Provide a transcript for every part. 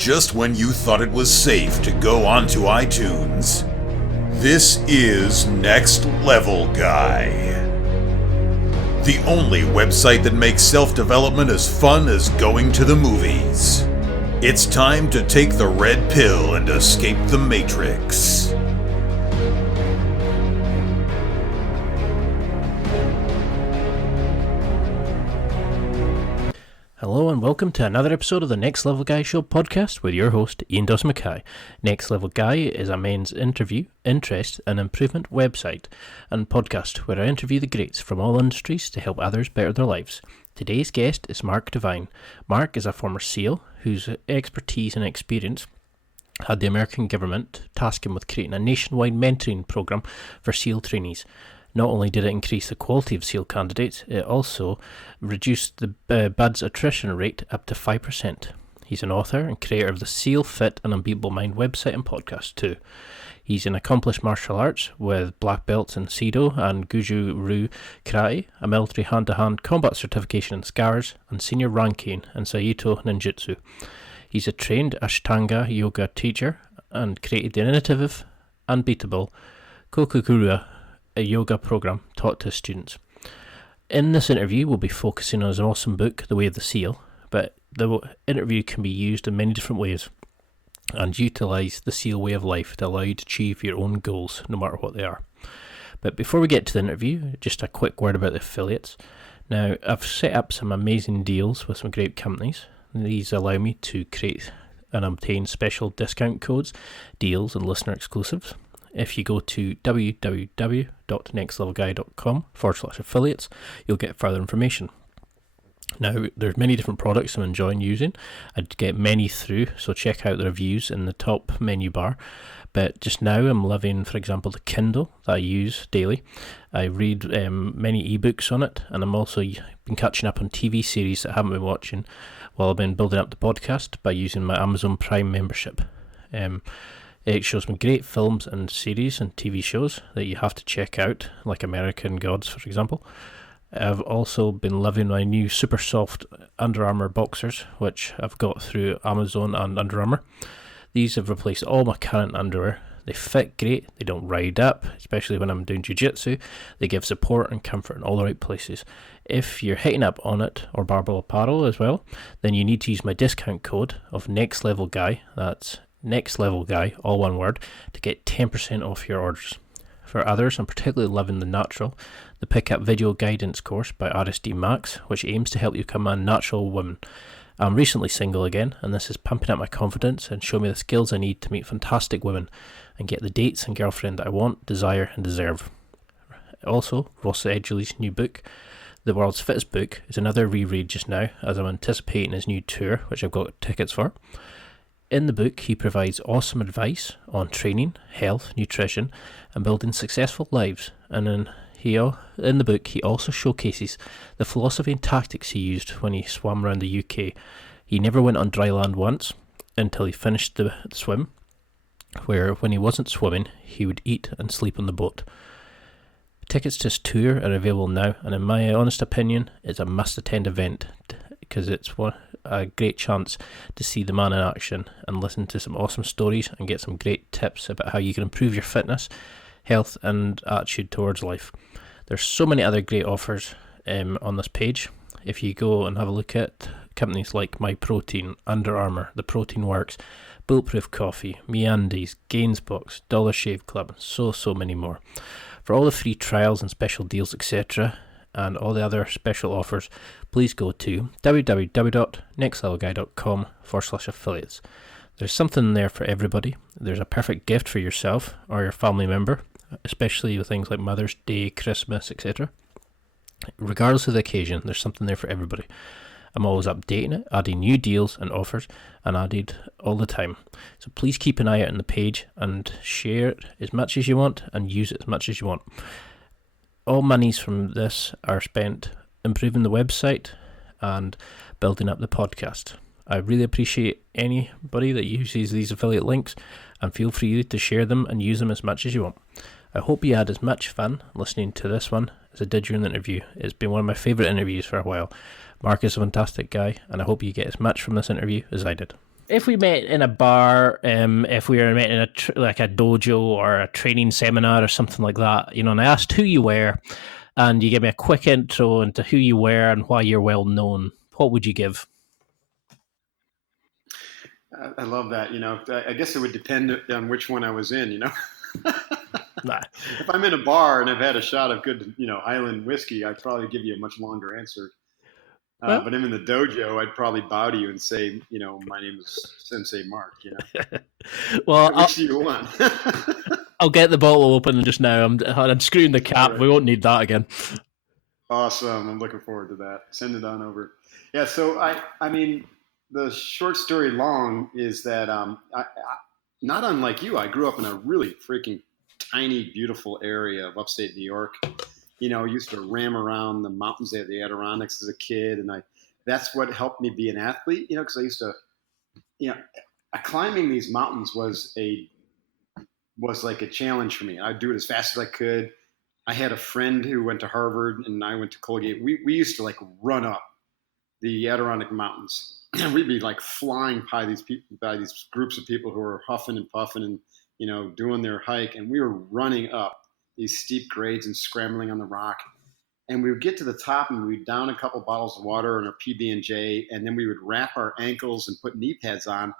just when you thought it was safe to go onto iTunes. This is Next Level Guy, the only website that makes self-development as fun as going to the movies. It's time to take the red pill and escape the Matrix. Hello and welcome to another episode of the Next Level Guy Show podcast with your host, Ian Dawson Mackay. Next Level Guy is a men's interview, interest and improvement website and podcast where I interview the greats from all industries to help others better their lives. Today's guest is Mark Devine. Mark is a former SEAL whose expertise and experience had the American government task him with creating a nationwide mentoring program for SEAL trainees. Not only did it increase the quality of SEAL candidates, it also reduced the BUD/S attrition rate up to 5%. He's an author and creator of the SEAL Fit and Unbeatable Mind website and podcast too. He's an accomplished martial arts with black belts in Sido and Guju-Ryu Karate, a military hand-to-hand combat certification in Scars, and senior ranking in Saito Ninjutsu. He's a trained Ashtanga yoga teacher and created the innovative, unbeatable Kokugura, a yoga program taught to students. In this interview, we'll be focusing on his awesome book, The Way of the SEAL, but the interview can be used in many different ways and utilise the SEAL way of life to allow you to achieve your own goals, no matter what they are. But before we get to the interview, just a quick word about the affiliates. Now, I've set up some amazing deals with some great companies. These allow me to create and obtain special discount codes, deals and listener exclusives. If you go to www.nextlevelguy.com/affiliates, you'll get further information. Now, there's many different products I'm enjoying using. I'd get many through, so check out the reviews in the top menu bar. But just now, I'm loving, for example, the Kindle that I use daily. I read many ebooks on it, and I'm also been catching up on TV series that I haven't been watching while I've been building up the podcast by using my Amazon Prime membership. It shows me great films and series and TV shows that you have to check out, like American Gods, for example. I've also been loving my new super soft Under Armour boxers, which I've got through Amazon and Under Armour. These have replaced all my current underwear. They fit great, they don't ride up, especially when I'm doing jiu-jitsu. They give support and comfort in all the right places. If you're hitting up on it or Barbell Apparel as well, then you need to use my discount code of Next Level Guy. That's Next Level Guy, all one word, to get 10% off your orders. For others, I'm particularly loving the Pick-Up Video Guidance course by RSD Max, which aims to help you become a natural woman. I'm recently single again, and this is pumping up my confidence and showing me the skills I need to meet fantastic women and get the dates and girlfriend that I want, desire, and deserve. Also, Ross Edgley's new book, The World's Fittest Book, is another reread just now, as I'm anticipating his new tour, which I've got tickets for. In the book, he provides awesome advice on training, health, nutrition, and building successful lives. And in the book, he also showcases the philosophy and tactics he used when he swam around the UK. He never went on dry land once until he finished the swim, where when he wasn't swimming, he would eat and sleep on the boat. Tickets to his tour are available now, and in my honest opinion, it's a must-attend event because it's a great chance to see the man in action and listen to some awesome stories and get some great tips about how you can improve your fitness, health and attitude towards life. There's so many other great offers on this page. If you go and have a look at companies like MyProtein, Under Armour, The Protein Works, Bulletproof Coffee, MeUndies, Gainsbox, Dollar Shave Club, and so many more. For all the free trials and special deals, etc., and all the other special offers, please go to www.nextlevelguy.com/affiliates. There's something there for everybody. There's a perfect gift for yourself or your family member, especially with things like Mother's Day, Christmas, etc. Regardless of the occasion, there's something there for everybody. I'm always updating it, adding new deals and offers, and added all the time. So please keep an eye out on the page and share it as much as you want and use it as much as you want. All monies from this are spent improving the website and building up the podcast. I really appreciate anybody that uses these affiliate links, and feel free to share them and use them as much as you want. I hope you had as much fun listening to this one as I did during the interview. It's been one of my favourite interviews for a while. Mark is a fantastic guy, and I hope you get as much from this interview as I did. if we met in a bar, if we were met in like a dojo or a training seminar or something like that, and I asked who you were, and you give me a quick intro into who you were and why you're well known, what would you give? I love that. I guess it would depend on which one I was in. Nah. If I'm in a bar and I've had a shot of good, Highland whiskey, I'd probably give you a much longer answer. Well, But I'm in the dojo, I'd probably bow to you and say, my name is Sensei Mark. well, Which do you want? I'll get the bottle open just now. I'm screwing the cap. Right. We won't need that again. Awesome. I'm looking forward to that. Send it on over. Yeah. So I mean, the short story long is that not unlike you, I grew up in a really freaking tiny, beautiful area of upstate New York. Used to ram around the mountains of the Adirondacks as a kid, and that's what helped me be an athlete. Because I used to, climbing these mountains was like a challenge for me. I'd do it as fast as I could. I had a friend who went to Harvard, and I went to Colgate. We used to like run up the Adirondack Mountains, and we'd be like flying by these groups of people who were huffing and puffing and doing their hike, and we were running up these steep grades and scrambling on the rock. And we would get to the top and we'd down a couple bottles of water and our PB&J, and then we would wrap our ankles and put knee pads on,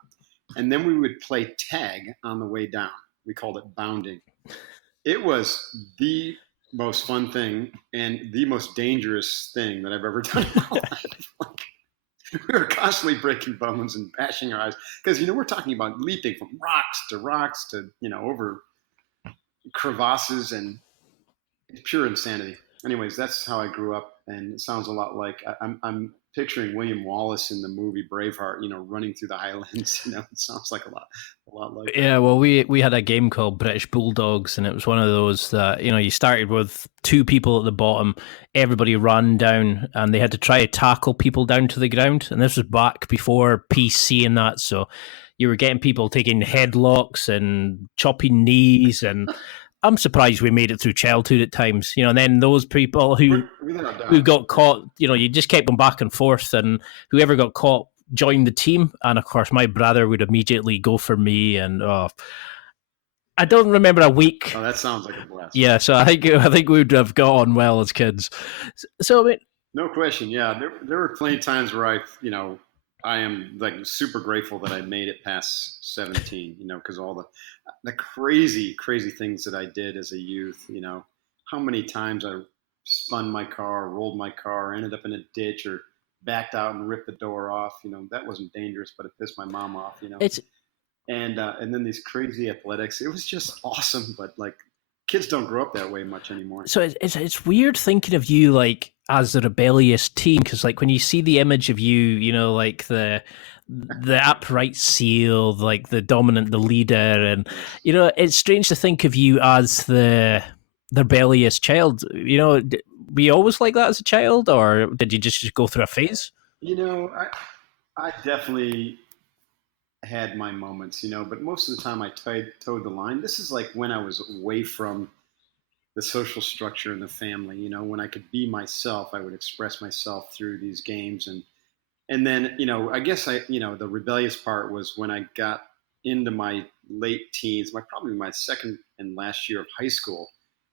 and then we would play tag on the way down. We called it bounding. It was the most fun thing and the most dangerous thing that I've ever done in my life. We were constantly breaking bones and bashing our eyes because, we're talking about leaping from rocks to, over crevasses, and it's pure insanity. Anyways, that's how I grew up, and it sounds a lot like I'm picturing William Wallace in the movie Braveheart, running through the Highlands. It sounds like a lot like yeah. Well, we had a game called British Bulldogs, and it was one of those that you started with two people at the bottom, everybody ran down, and they had to try to tackle people down to the ground. And this was back before PC and that, so you were getting people taking headlocks and chopping knees, and I'm surprised we made it through childhood at times, and then those people who got caught, you just kept them back and forth, and whoever got caught joined the team. And of course, my brother would immediately go for me, and I don't remember a week. Oh, that sounds like a blast. Yeah, so I think we would have got on well as kids. So I mean, no question. Yeah, there were plenty of times where I am like super grateful that I made it past 17, because all the crazy things that I did as a youth, how many times I spun my car, rolled my car, ended up in a ditch, or backed out and ripped the door off. That wasn't dangerous, but it pissed my mom off. And then these crazy athletics. It was just awesome, but like kids don't grow up that way much anymore. So it's weird thinking of you like as the rebellious teen, because like when you see the image of you, like the upright seal, like the dominant, the leader, and it's strange to think of you as the rebellious child. Were you always like that as a child, or did you just go through a phase? I definitely had my moments, but most of the time I towed the line. This is like when I was away from the social structure in the family, when I could be myself, I would express myself through these games. And then, I guess the rebellious part was when I got into my late teens, probably my second and last year of high school.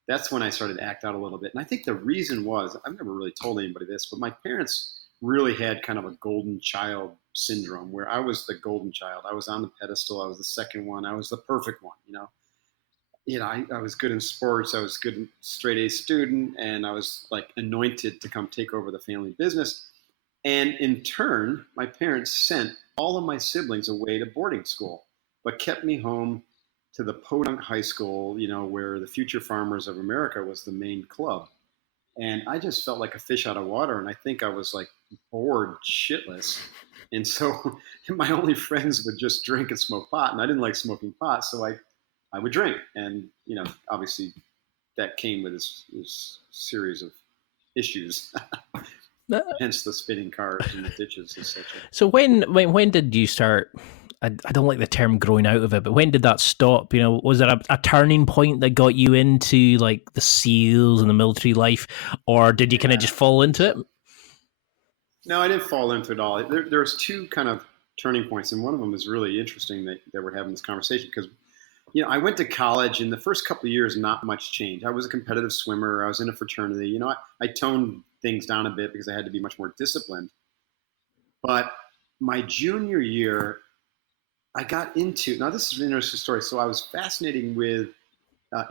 That's when I started to act out a little bit. And I think the reason was, I've never really told anybody this, but my parents really had kind of a golden child syndrome where I was the golden child. I was on the pedestal. I was the second one. I was the perfect one, I was good in sports. I was good straight A student, and I was like anointed to come take over the family business. And in turn, my parents sent all of my siblings away to boarding school, but kept me home to the Podunk High School, where the Future Farmers of America was the main club. And I just felt like a fish out of water. And I think I was like bored shitless. And so my only friends would just drink and smoke pot. And I didn't like smoking pot. So I would drink. And, obviously that came with this series of issues. Hence the spinning cars and the ditches, etc. So when did you start? I don't like the term growing out of it, but when did that stop? Was there a turning point that got you into like the SEALs and the military life, or did you kind of just fall into it? No, I didn't fall into it all. There's two kind of turning points, and one of them is really interesting that we're having this conversation because I went to college, and the first couple of years, not much change. I was a competitive swimmer. I was in a fraternity. I toned things down a bit because I had to be much more disciplined. But my junior year, I got into, now this is an interesting story. So I was fascinating with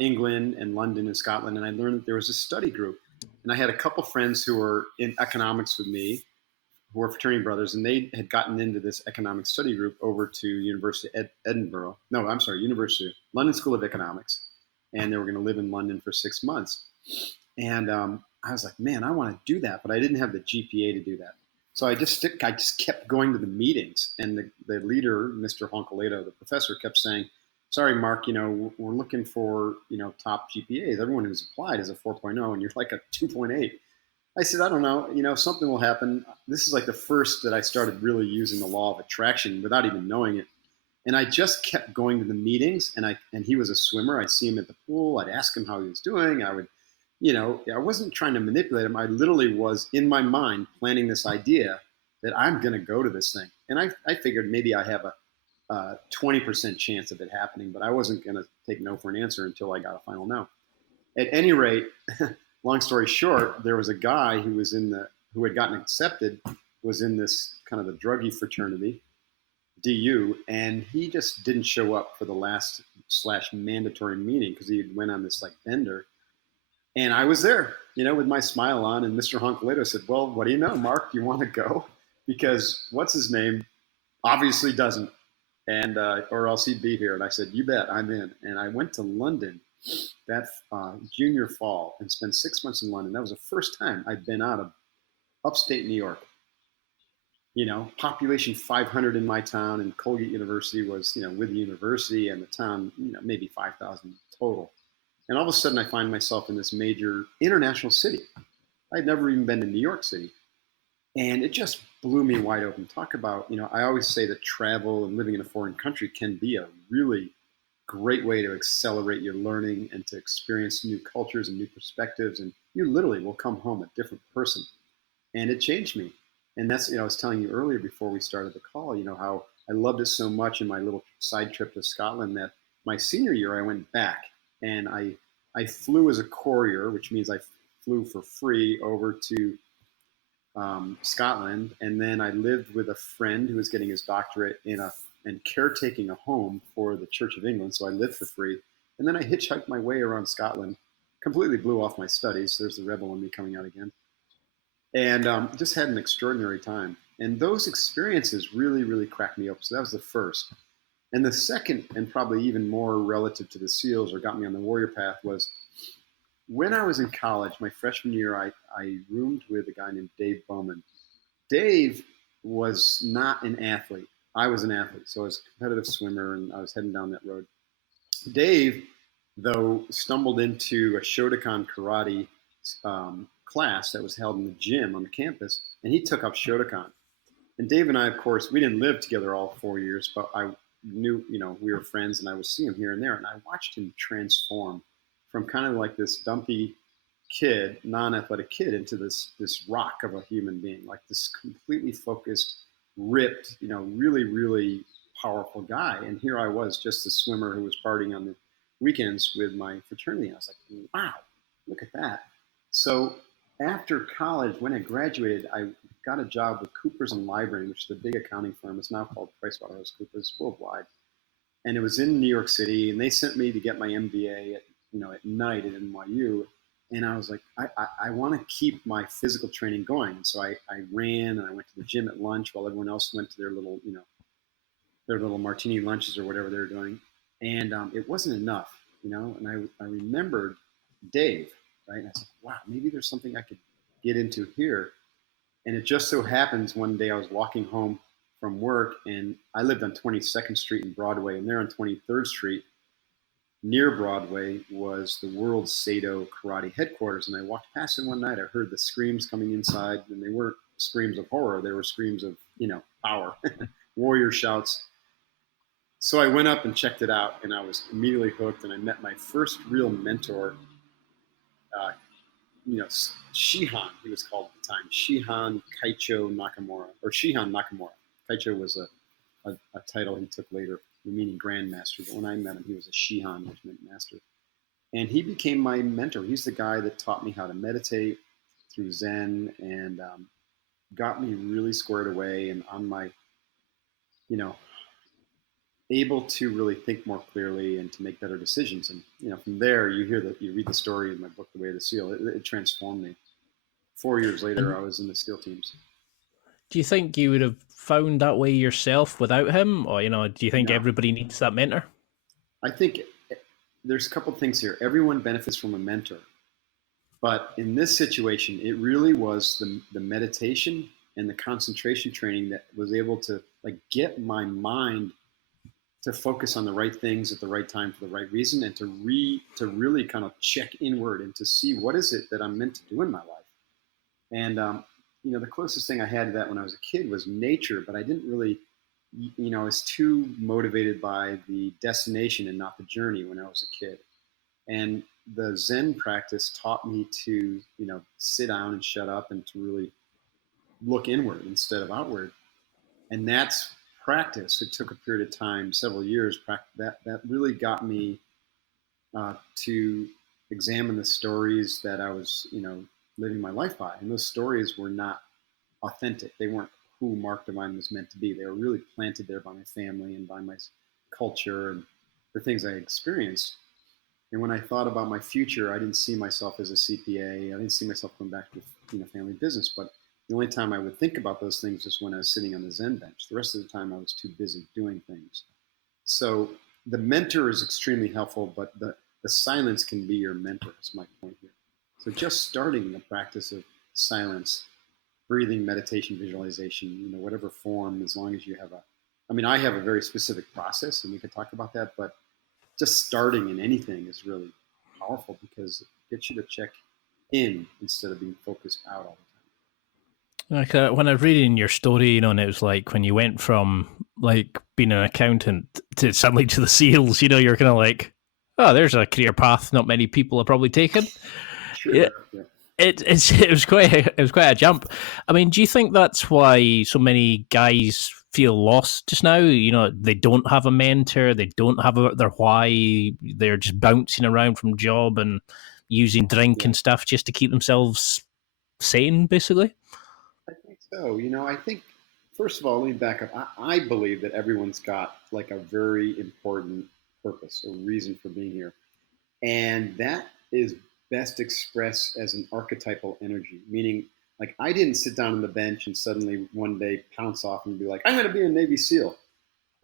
England and London and Scotland, and I learned that there was a study group. And I had a couple friends who were in economics with me, who were fraternity brothers, and they had gotten into this economic study group over to University of Edinburgh. No, I'm sorry, University London School of Economics, and they were going to live in London for 6 months. And I was like, man, I want to do that, but I didn't have the GPA to do that. So I just kept going to the meetings, and the leader, Mr. Honkoleto, the professor, kept saying, "Sorry, Mark, we're looking for top GPAs. Everyone who's applied is a 4.0, and you're like a 2.8." I said, "I don't know. Something will happen." This is like the first that I started really using the law of attraction without even knowing it. And I just kept going to the meetings, and he was a swimmer. I'd see him at the pool. I'd ask him how he was doing. I would. I wasn't trying to manipulate him. I literally was in my mind planning this idea that I'm going to go to this thing. And I figured maybe I have a 20% chance of it happening, but I wasn't going to take no for an answer until I got a final no. At any rate, long story short, there was a guy who had gotten accepted, was in this kind of the druggie fraternity, DU, and he just didn't show up for the last / mandatory meeting because he went on this like bender. And I was there, with my smile on. And Mr. Honkoleto said, "Well, what do you know, Mark? Do you want to go? Because what's his name obviously doesn't, and or else he'd be here." And I said, "You bet, I'm in." And I went to London that junior fall and spent 6 months in London. That was the first time I'd been out of upstate New York. Population 500 in my town, and Colgate University was, with the university and the town, maybe 5,000 total. And all of a sudden, I find myself in this major international city. I'd never even been to New York City. And it just blew me wide open. Talk about, I always say that travel and living in a foreign country can be a really great way to accelerate your learning and to experience new cultures and new perspectives. And you literally will come home a different person. And it changed me. And that's, I was telling you earlier before we started the call, how I loved it so much in my little side trip to Scotland that my senior year, I went back. And I flew as a courier, which means I flew for free over to Scotland. And then I lived with a friend who was getting his doctorate and caretaking a home for the Church of England. So I lived for free. And then I hitchhiked my way around Scotland, completely blew off my studies. There's the rebel in me coming out again. And just had an extraordinary time. And those experiences really, really cracked me open. So that was the first. And the second, and probably even more relative to the SEALs or got me on the warrior path, was when I was in college, my freshman year, I roomed with a guy named Dave Bowman. Dave was not an athlete. I was an athlete. So I was a competitive swimmer, and I was heading down that road. Dave, though, stumbled into a Shotokan karate class that was held in the gym on the campus, and he took up Shotokan. And Dave and I, of course, we didn't live together all 4 years, but I knew, we were friends, and I would see him here and there, and I watched him transform from kind of like this dumpy kid, non-athletic kid, into this rock of a human being, like this completely focused, ripped, really, really powerful guy. And here I was, just a swimmer who was partying on the weekends with my fraternity. I was like, wow, look at that. So after college, when I graduated, I got a job with Coopers & Lybrand, which is a big accounting firm. It's now called PricewaterhouseCoopers worldwide. And it was in New York City, and they sent me to get my MBA at night at NYU. And I was like, I want to keep my physical training going. And so I ran, and I went to the gym at lunch while everyone else went to their little martini lunches or whatever they were doing. And it wasn't enough, and I remembered Dave, right? And I said, wow, maybe there's something I could get into here. And it just so happens one day I was walking home from work, and I lived on 22nd Street and Broadway, and there on 23rd Street, near Broadway, was the World Sado Karate headquarters. And I walked past it one night. I heard the screams coming inside, and they weren't screams of horror. They were screams of, power, warrior shouts. So I went up and checked it out, and I was immediately hooked. And I met my first real mentor, Shihan, he was called at the time, Shihan Kaicho Nakamura, or Shihan Nakamura. Kaicho was a a title he took later, meaning Grandmaster. But when I met him, he was a Shihan, which meant master. And he became my mentor. He's the guy that taught me how to meditate through Zen and got me really squared away and on my, you know, able to really think more clearly and to make better decisions. And, from there, you read the story in my book, The Way of the SEAL. It transformed me. 4 years later, And I was in the SEAL teams. do you think you would have found that way yourself without him? Or, do you think No, everybody needs that mentor? I think there's a couple of things here. Everyone benefits from a mentor. But in this situation, it really was the meditation and the concentration training that was able to get my mind to focus on the right things at the right time for the right reason, and to really kind of check inward and to see what is it that I'm meant to do in my life. And the closest thing I had to that when I was a kid was nature, but I didn't really, I was too motivated by the destination and not the journey when I was a kid. And the Zen practice taught me to, sit down and shut up and to really look inward instead of outward. And that's practice. It took a period of time, several years, that really got me to examine the stories that I was, living my life by. And those stories were not authentic. They weren't who Mark Divine was meant to be. They were really planted there by my family and by my culture and the things I experienced. And when I thought about my future, I didn't see myself as a CPA. I didn't see myself going back to family business. But the only time I would think about those things was when I was sitting on the Zen bench. The rest of the time, I was too busy doing things. So the mentor is extremely helpful, but the silence can be your mentor, is my point here. So just starting the practice of silence, breathing, meditation, visualization, whatever form, as long as you have I have a very specific process, and we could talk about that, but just starting in anything is really powerful because it gets you to check in instead of being focused out all the time. Like when I was reading your story, and it was like when you went from being an accountant to suddenly to the SEALs, you're kind of like, oh, there's a career path not many people have probably taken. Sure. Yeah. Yeah. It was quite a jump. Do you think that's why so many guys feel lost just now? They don't have a mentor, they don't have their why, they're just bouncing around from job and using drink and stuff just to keep themselves sane, basically. I think so. I think, first of all, let me back up. I believe that everyone's got a very important purpose or reason for being here. And that is best expressed as an archetypal energy, meaning I didn't sit down on the bench and suddenly one day pounce off and be like, I'm going to be a Navy SEAL.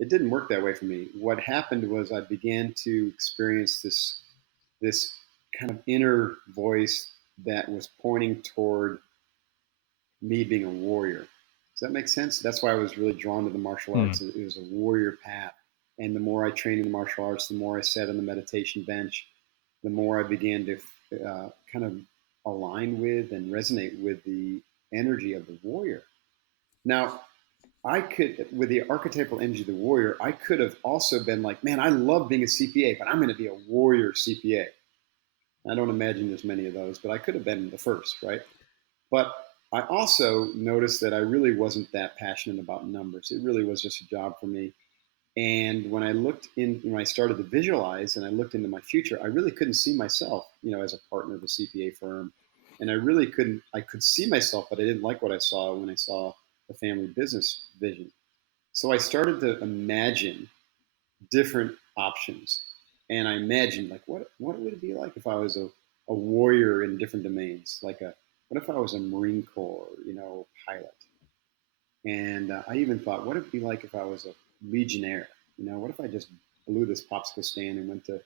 It didn't work that way for me. What happened was I began to experience this kind of inner voice that was pointing toward me being a warrior. Does that make sense? That's why I was really drawn to the martial arts. It was a warrior path. And the more I trained in the martial arts, the more I sat on the meditation bench, the more I began to kind of align with and resonate with the energy of the warrior. Now, with the archetypal energy of the warrior, I could have also been like, man, I love being a CPA, but I'm going to be a warrior CPA. I don't imagine there's many of those, but I could have been the first, right? But I also noticed that I really wasn't that passionate about numbers. It really was just a job for me. And when when I started to visualize and I looked into my future, I really couldn't see myself, as a partner of a CPA firm. And I could see myself, but I didn't like what I saw when I saw the family business vision. So I started to imagine different options. And I imagined what would it be like if I was a warrior in different domains? What if I was a Marine Corps, pilot? And I even thought, what would it be like if I was a Legionnaire? What if I just blew this popsicle stand and went to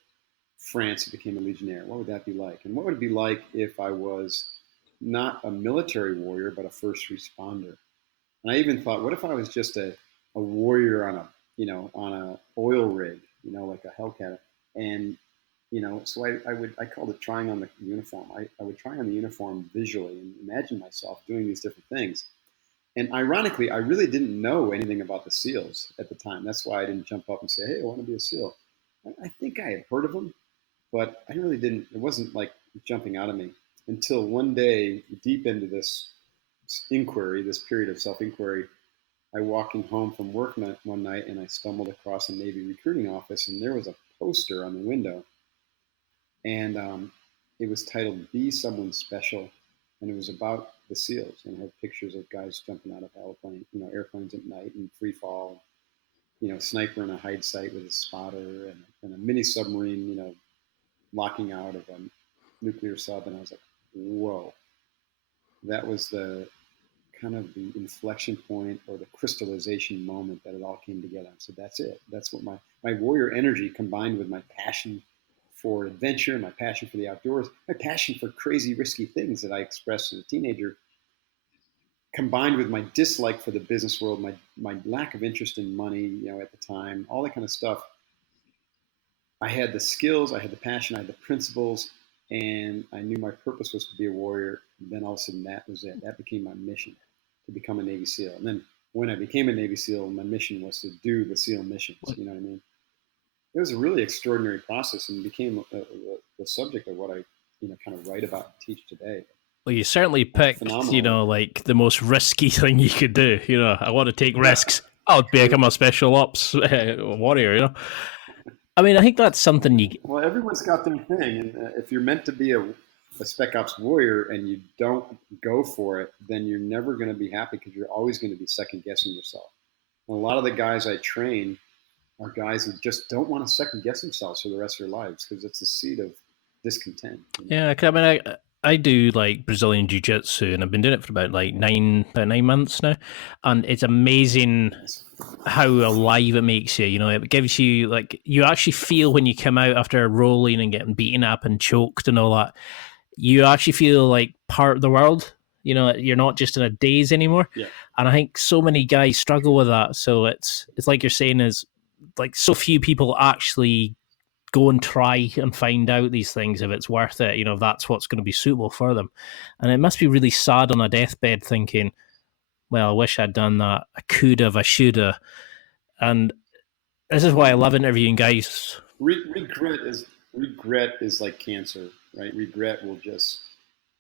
France and became a Legionnaire? What would that be like? And what would it be like if I was not a military warrior, but a first responder? And I even thought, what if I was just a warrior on a oil rig, like a Hellcat? And, so I called it trying on the uniform. I would try on the uniform visually and imagine myself doing these different things. And ironically, I really didn't know anything about the SEALs at the time. That's why I didn't jump up and say, hey, I want to be a SEAL. I think I had heard of them, but I really didn't. It wasn't jumping out of me until one day, deep into this inquiry, this period of self-inquiry, I walking home from work one night, and I stumbled across a Navy recruiting office, and there was a poster on the window, and it was titled "Be Someone Special," and it was about the SEALs, and it had pictures of guys jumping out of airplanes at night and free fall, sniper in a hide site with a spotter, and a mini submarine, locking out of a nuclear sub, and I was like, whoa, that was the kind of the inflection point or the crystallization moment that it all came together. So that's it. That's what my warrior energy combined with my passion for adventure, my passion for the outdoors, my passion for crazy, risky things that I expressed as a teenager, combined with my dislike for the business world, my lack of interest in money, at the time, all that kind of stuff. I had the skills, I had the passion, I had the principles, and I knew my purpose was to be a warrior. And then all of a sudden, that was it. That became my mission, to become a Navy SEAL. And then when I became a Navy SEAL, my mission was to do the SEAL missions. You know what I mean? It was a really extraordinary process, and became the subject of what I, kind of write about and teach today. Well, you certainly picked, like the most risky thing you could do. I want to take risks. I'll become a special ops warrior. I mean, I think that's something Well, everyone's got their thing, and if you're meant to be a spec ops warrior and you don't go for it, then you're never going to be happy, because you're always going to be second guessing yourself. And a lot of the guys I train are guys who just don't want to second guess themselves for the rest of their lives, because it's the seed of discontent. Yeah, I mean, I do like Brazilian Jiu-Jitsu, and I've been doing it for about 9 months now, and it's amazing how alive it makes you. It gives you, like, you actually feel when you come out after rolling and getting beaten up and choked and all that, you actually feel like part of the world. You're not just in a daze anymore. Yeah. And I think so many guys struggle with that. So it's like you're saying, is like so few people actually go and try and find out these things, if it's worth it, if that's what's going to be suitable for them. And it must be really sad on a deathbed thinking, well, I wish I'd done that. I could have, I should have. And this is why I love interviewing guys. Regret is like cancer, right? Regret will just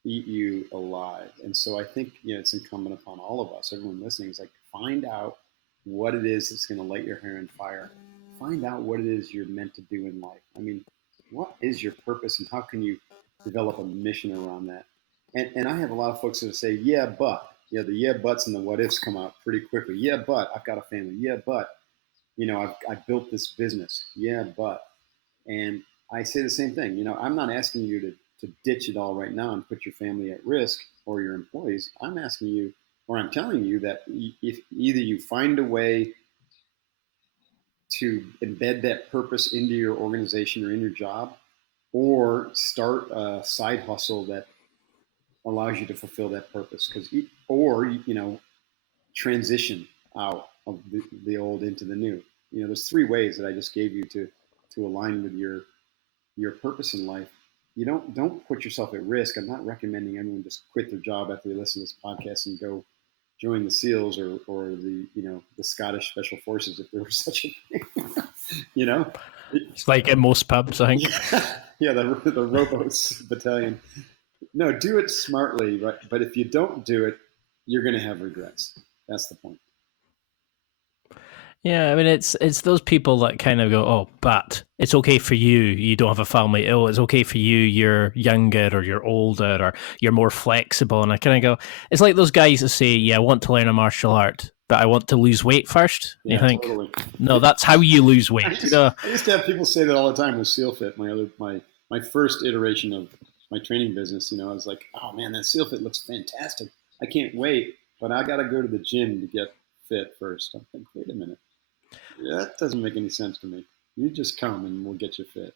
eat you alive. And so I think, it's incumbent upon all of us, everyone listening, is like, find out what it is that's going to light your hair on fire. Find out what it is you're meant to do in life. I mean, what is your purpose, and how can you develop a mission around that? And I have a lot of folks that say, yeah, but. The yeah, buts and the what ifs come out pretty quickly. Yeah, but I've got a family. Yeah, but, I've built this business. Yeah, but. And I say the same thing. I'm not asking you to ditch it all right now and put your family at risk or your employees. I'm asking you, or I'm telling you, that if either you find a way to embed that purpose into your organization or in your job, or start a side hustle that allows you to fulfill that purpose, or transition out of the old into the new. There's 3 ways that I just gave you to align with your purpose in life. You don't put yourself at risk. I'm not recommending anyone just quit their job after they listen to this podcast and go join the SEALs or the the Scottish Special Forces, if there was such a thing. It's like in most pubs, I think. Yeah, the Robos Battalion. No, do it smartly, right? But if you don't do it, you're going to have regrets. That's the point. Yeah, I mean, it's those people that kind of go, oh, but it's okay for you. You don't have a family. Oh, it's okay for you. You're younger, or you're older, or you're more flexible. And I kind of go, it's like those guys that say, yeah, I want to learn a martial art, but I want to lose weight first. Yeah, you think, totally. No, that's how you lose weight. I used to have people say that all the time with SEALFit. My first iteration of my training business, I was like, oh man, that SEALFit looks fantastic. I can't wait, but I got to go to the gym to get fit first. I'm like, wait a minute. That doesn't make any sense to me. You just come and we'll get you fit.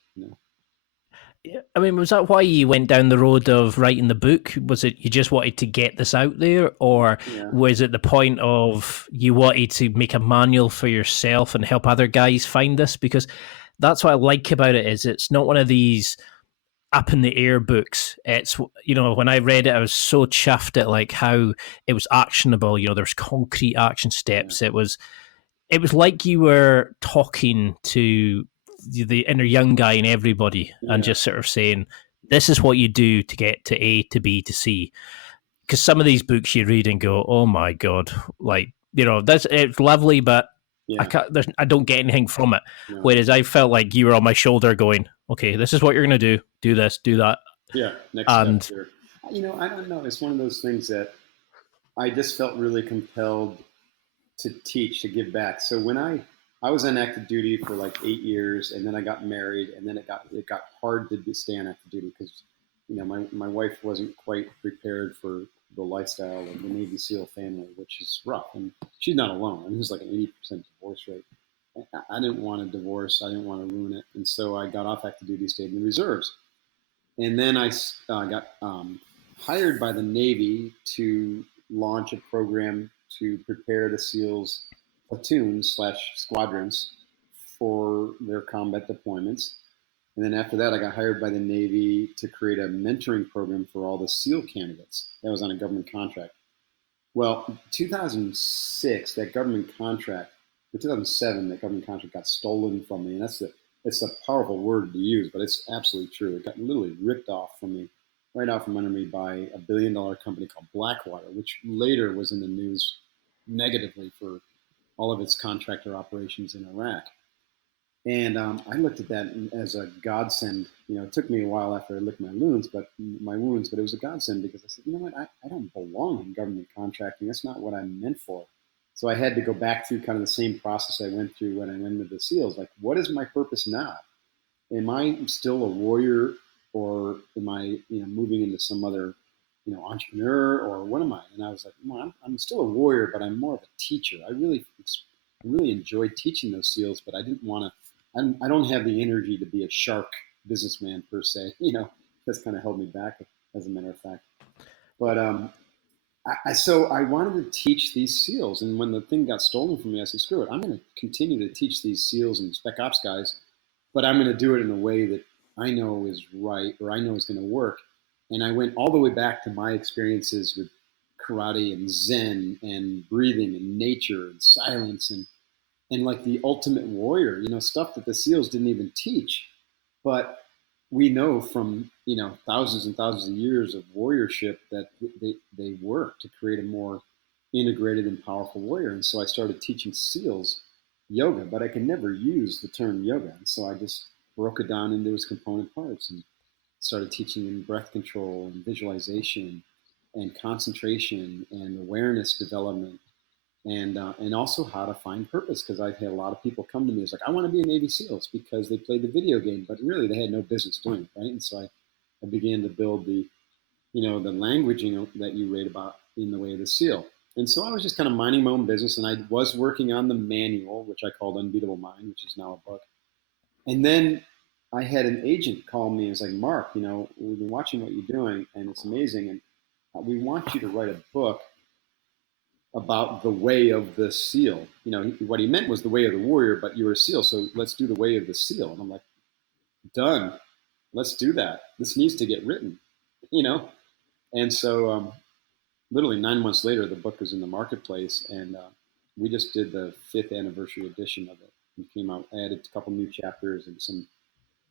Yeah, I mean, was that why you went down the road of writing the book? Was it you just wanted to get this out there, or was it the point of you wanted to make a manual for yourself and help other guys find this? Because that's what I like about it, is it's not one of these up in the air books. It's, when I read it, I was so chuffed at like how it was actionable. There's concrete action steps. It was like you were talking to the inner young guy in everybody, and just sort of saying, this is what you do to get to A, to B, to C. Because some of these books you read and go, oh my God, like it's lovely, but I Yeah. can't. I don't get anything from it. No. Whereas I felt like you were on my shoulder, going, "Okay, this is what you're gonna do. Do this, do that." Yeah. Next step And here. I don't know. It's one of those things that I just felt really compelled to teach, to give back. So when I was on active duty for like 8 years, and then I got married, and then it got hard to stay on active duty because my wife wasn't quite prepared for the lifestyle of the Navy SEAL family, which is rough, and she's not alone. I mean, there's like an 80% divorce rate. I didn't want a divorce. I didn't want to ruin it, and so I got off active duty, stayed in the reserves, and then I got hired by the Navy to launch a program to prepare the SEALs platoons slash squadrons for their combat deployments. And then after that, I got hired by the Navy to create a mentoring program for all the SEAL candidates. That was on a government contract. Well, 2006, that government contract, or 2007, that government contract got stolen from me, and it's a powerful word to use, but it's absolutely true. It got literally ripped off from me, right out from under me by a billion-dollar company called Blackwater, which later was in the news negatively for all of its contractor operations in Iraq. And I looked at that as a godsend. It took me a while after I licked my wounds, but it was a godsend because I said, you know what, I don't belong in government contracting. That's not what I'm meant for. So I had to go back through kind of the same process I went through when I went into the SEALs. Like, what is my purpose now? Am I still a warrior, or am I, moving into some other, entrepreneur, or what am I? And I was like, well, I'm still a warrior, but I'm more of a teacher. I really enjoyed teaching those SEALs, but I didn't want to. I don't have the energy to be a shark businessman per se. That's kind of held me back, as a matter of fact. But so I wanted to teach these SEALs, and when the thing got stolen from me, I said, "Screw it! I'm going to continue to teach these SEALs and Spec Ops guys, but I'm going to do it in a way that I know is right, or I know is going to work." And I went all the way back to my experiences with karate and Zen and breathing and nature and silence and like the ultimate warrior, stuff that the SEALs didn't even teach. But we know from, thousands and thousands of years of warriorship that they work to create a more integrated and powerful warrior. And so I started teaching SEALs yoga, but I could never use the term yoga. And so I just broke it down into its component parts and started teaching them breath control and visualization and concentration and awareness development, and also how to find purpose, because I've had a lot of people come to me. It's like, I want to be a Navy SEALs because they played the video game, but really they had no business doing it, right? And so I began to build the languaging that you read about in the way of the SEAL. And so I was just kind of minding my own business, and I was working on the manual, which I called Unbeatable Mind, which is now a book. And then I had an agent call me and was like, "Mark, we've been watching what you're doing, and it's amazing, and we want you to write a book about the way of the SEAL." What he meant was the way of the warrior, but you're a SEAL, so let's do the way of the SEAL. And I'm like, done. Let's do that. This needs to get written, And so, literally 9 months later, the book was in the marketplace, and we just did the 5th anniversary edition of it. It came out, added a couple new chapters and some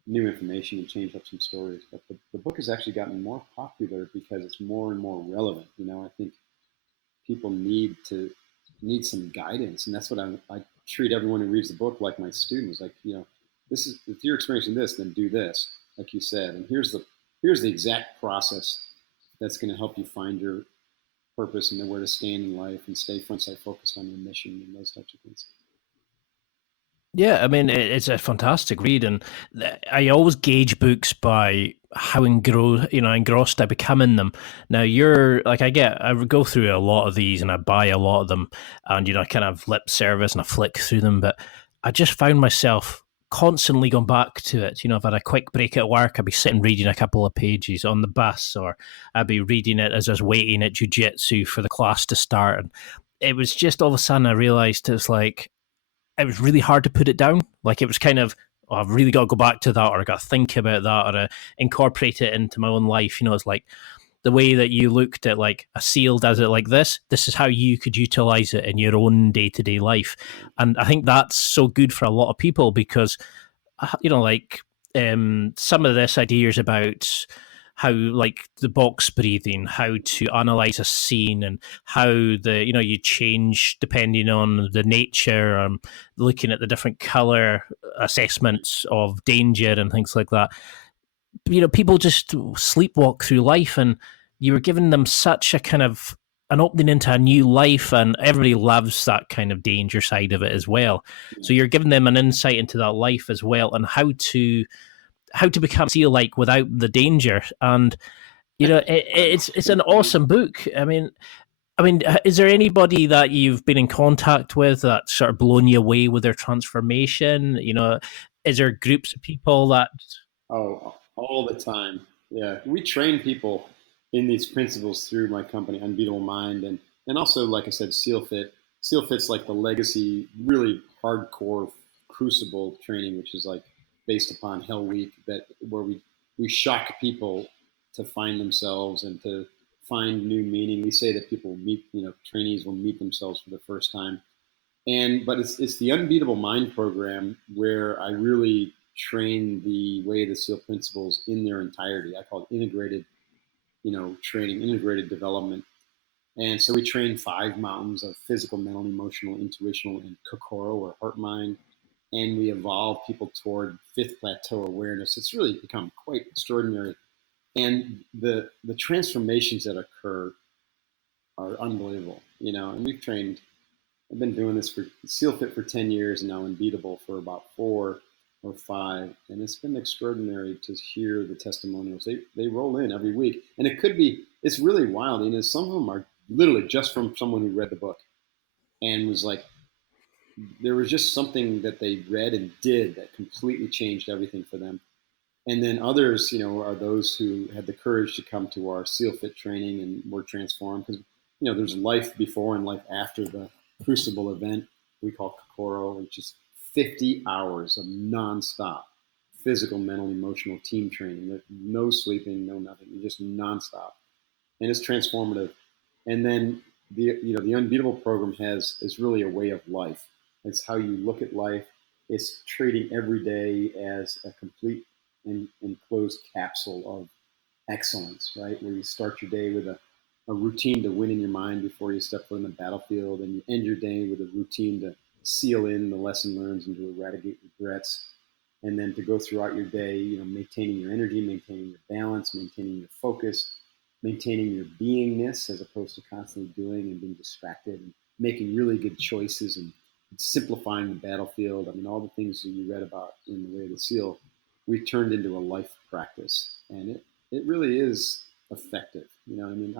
new information, and changed up some stories. But the book has actually gotten more popular because it's more and more relevant. I think people need some guidance, and that's what I treat everyone who reads the book like my students. Like, this is, if you're experiencing this, then do this, like you said, and here's the exact process that's going to help you find your purpose and know where to stand in life and stay front side focused on your mission and those types of things. yeah, I mean, it's a fantastic read, and I always gauge books by how engrossed I become in them. Now, I would go through a lot of these, and I buy a lot of them, and I kind of lip service and I flick through them, but I just found myself constantly going back to it. I've had a quick break at work, I'd be sitting reading a couple of pages on the bus, or I'd be reading it as I was waiting at jiu-jitsu for the class to start, and it was just all of a sudden I realized it's like, it was really hard to put it down. Like, it was kind of, oh, I've really got to go back to that, or I got to think about that, or incorporate it into my own life. It's like the way that you looked at like a SEAL does it like this. This is how you could utilize it in your own day-to-day life. And I think that's so good for a lot of people because, some of this ideas about how, like, the box breathing, how to analyze a scene, and how you change depending on the nature, looking at the different color assessments of danger and things like that. People just sleepwalk through life, and you were giving them such a kind of an opening into a new life, and everybody loves that kind of danger side of it as well. So you're giving them an insight into that life as well, and how to become SEAL like without the danger. And it's an awesome book. I mean, is there anybody that you've been in contact with that sort of blown you away with their transformation? Is there groups of people that? Oh, all the time. Yeah, we train people in these principles through my company, Unbeatable Mind, and also, like I said, SEAL Fit. SEAL Fit's like the legacy, really hardcore crucible training, which is like based upon Hell Week, where we shock people to find themselves and to find new meaning. We say that people meet, trainees will meet themselves for the first time. But it's the Unbeatable Mind program where I really train the way the SEAL principles in their entirety. I call it integrated, training, integrated development. And so we train 5 mountains of physical, mental, emotional, intuitional, and kokoro, or heart mind. And we evolve people toward 5th plateau awareness. It's really become quite extraordinary. And the transformations that occur are unbelievable, and I've been doing this for SEAL Fit for 10 years and now Unbeatable for about 4 or 5. And it's been extraordinary to hear the testimonials. They roll in every week. And it's really wild. Some of them are literally just from someone who read the book and was like, there was just something that they read and did that completely changed everything for them. And then others, are those who had the courage to come to our SEAL Fit training and were transformed, because, there's life before and life after the Crucible event we call Kokoro, which is 50 hours of nonstop physical, mental, emotional team training. No sleeping, no nothing. You're just nonstop, and it's transformative. And then the Unbeatable program is really a way of life. It's how you look at life. It's treating every day as a complete and enclosed capsule of excellence, right? Where you start your day with a routine to win in your mind before you step foot in the battlefield, and you end your day with a routine to seal in the lesson learned and to eradicate regrets, and then to go throughout your day, maintaining your energy, maintaining your balance, maintaining your focus, maintaining your beingness as opposed to constantly doing and being distracted, and making really good choices and simplifying the battlefield. I mean, all the things that you read about in The Way of the SEAL, we turned into a life practice, and it really is effective. You know what I mean?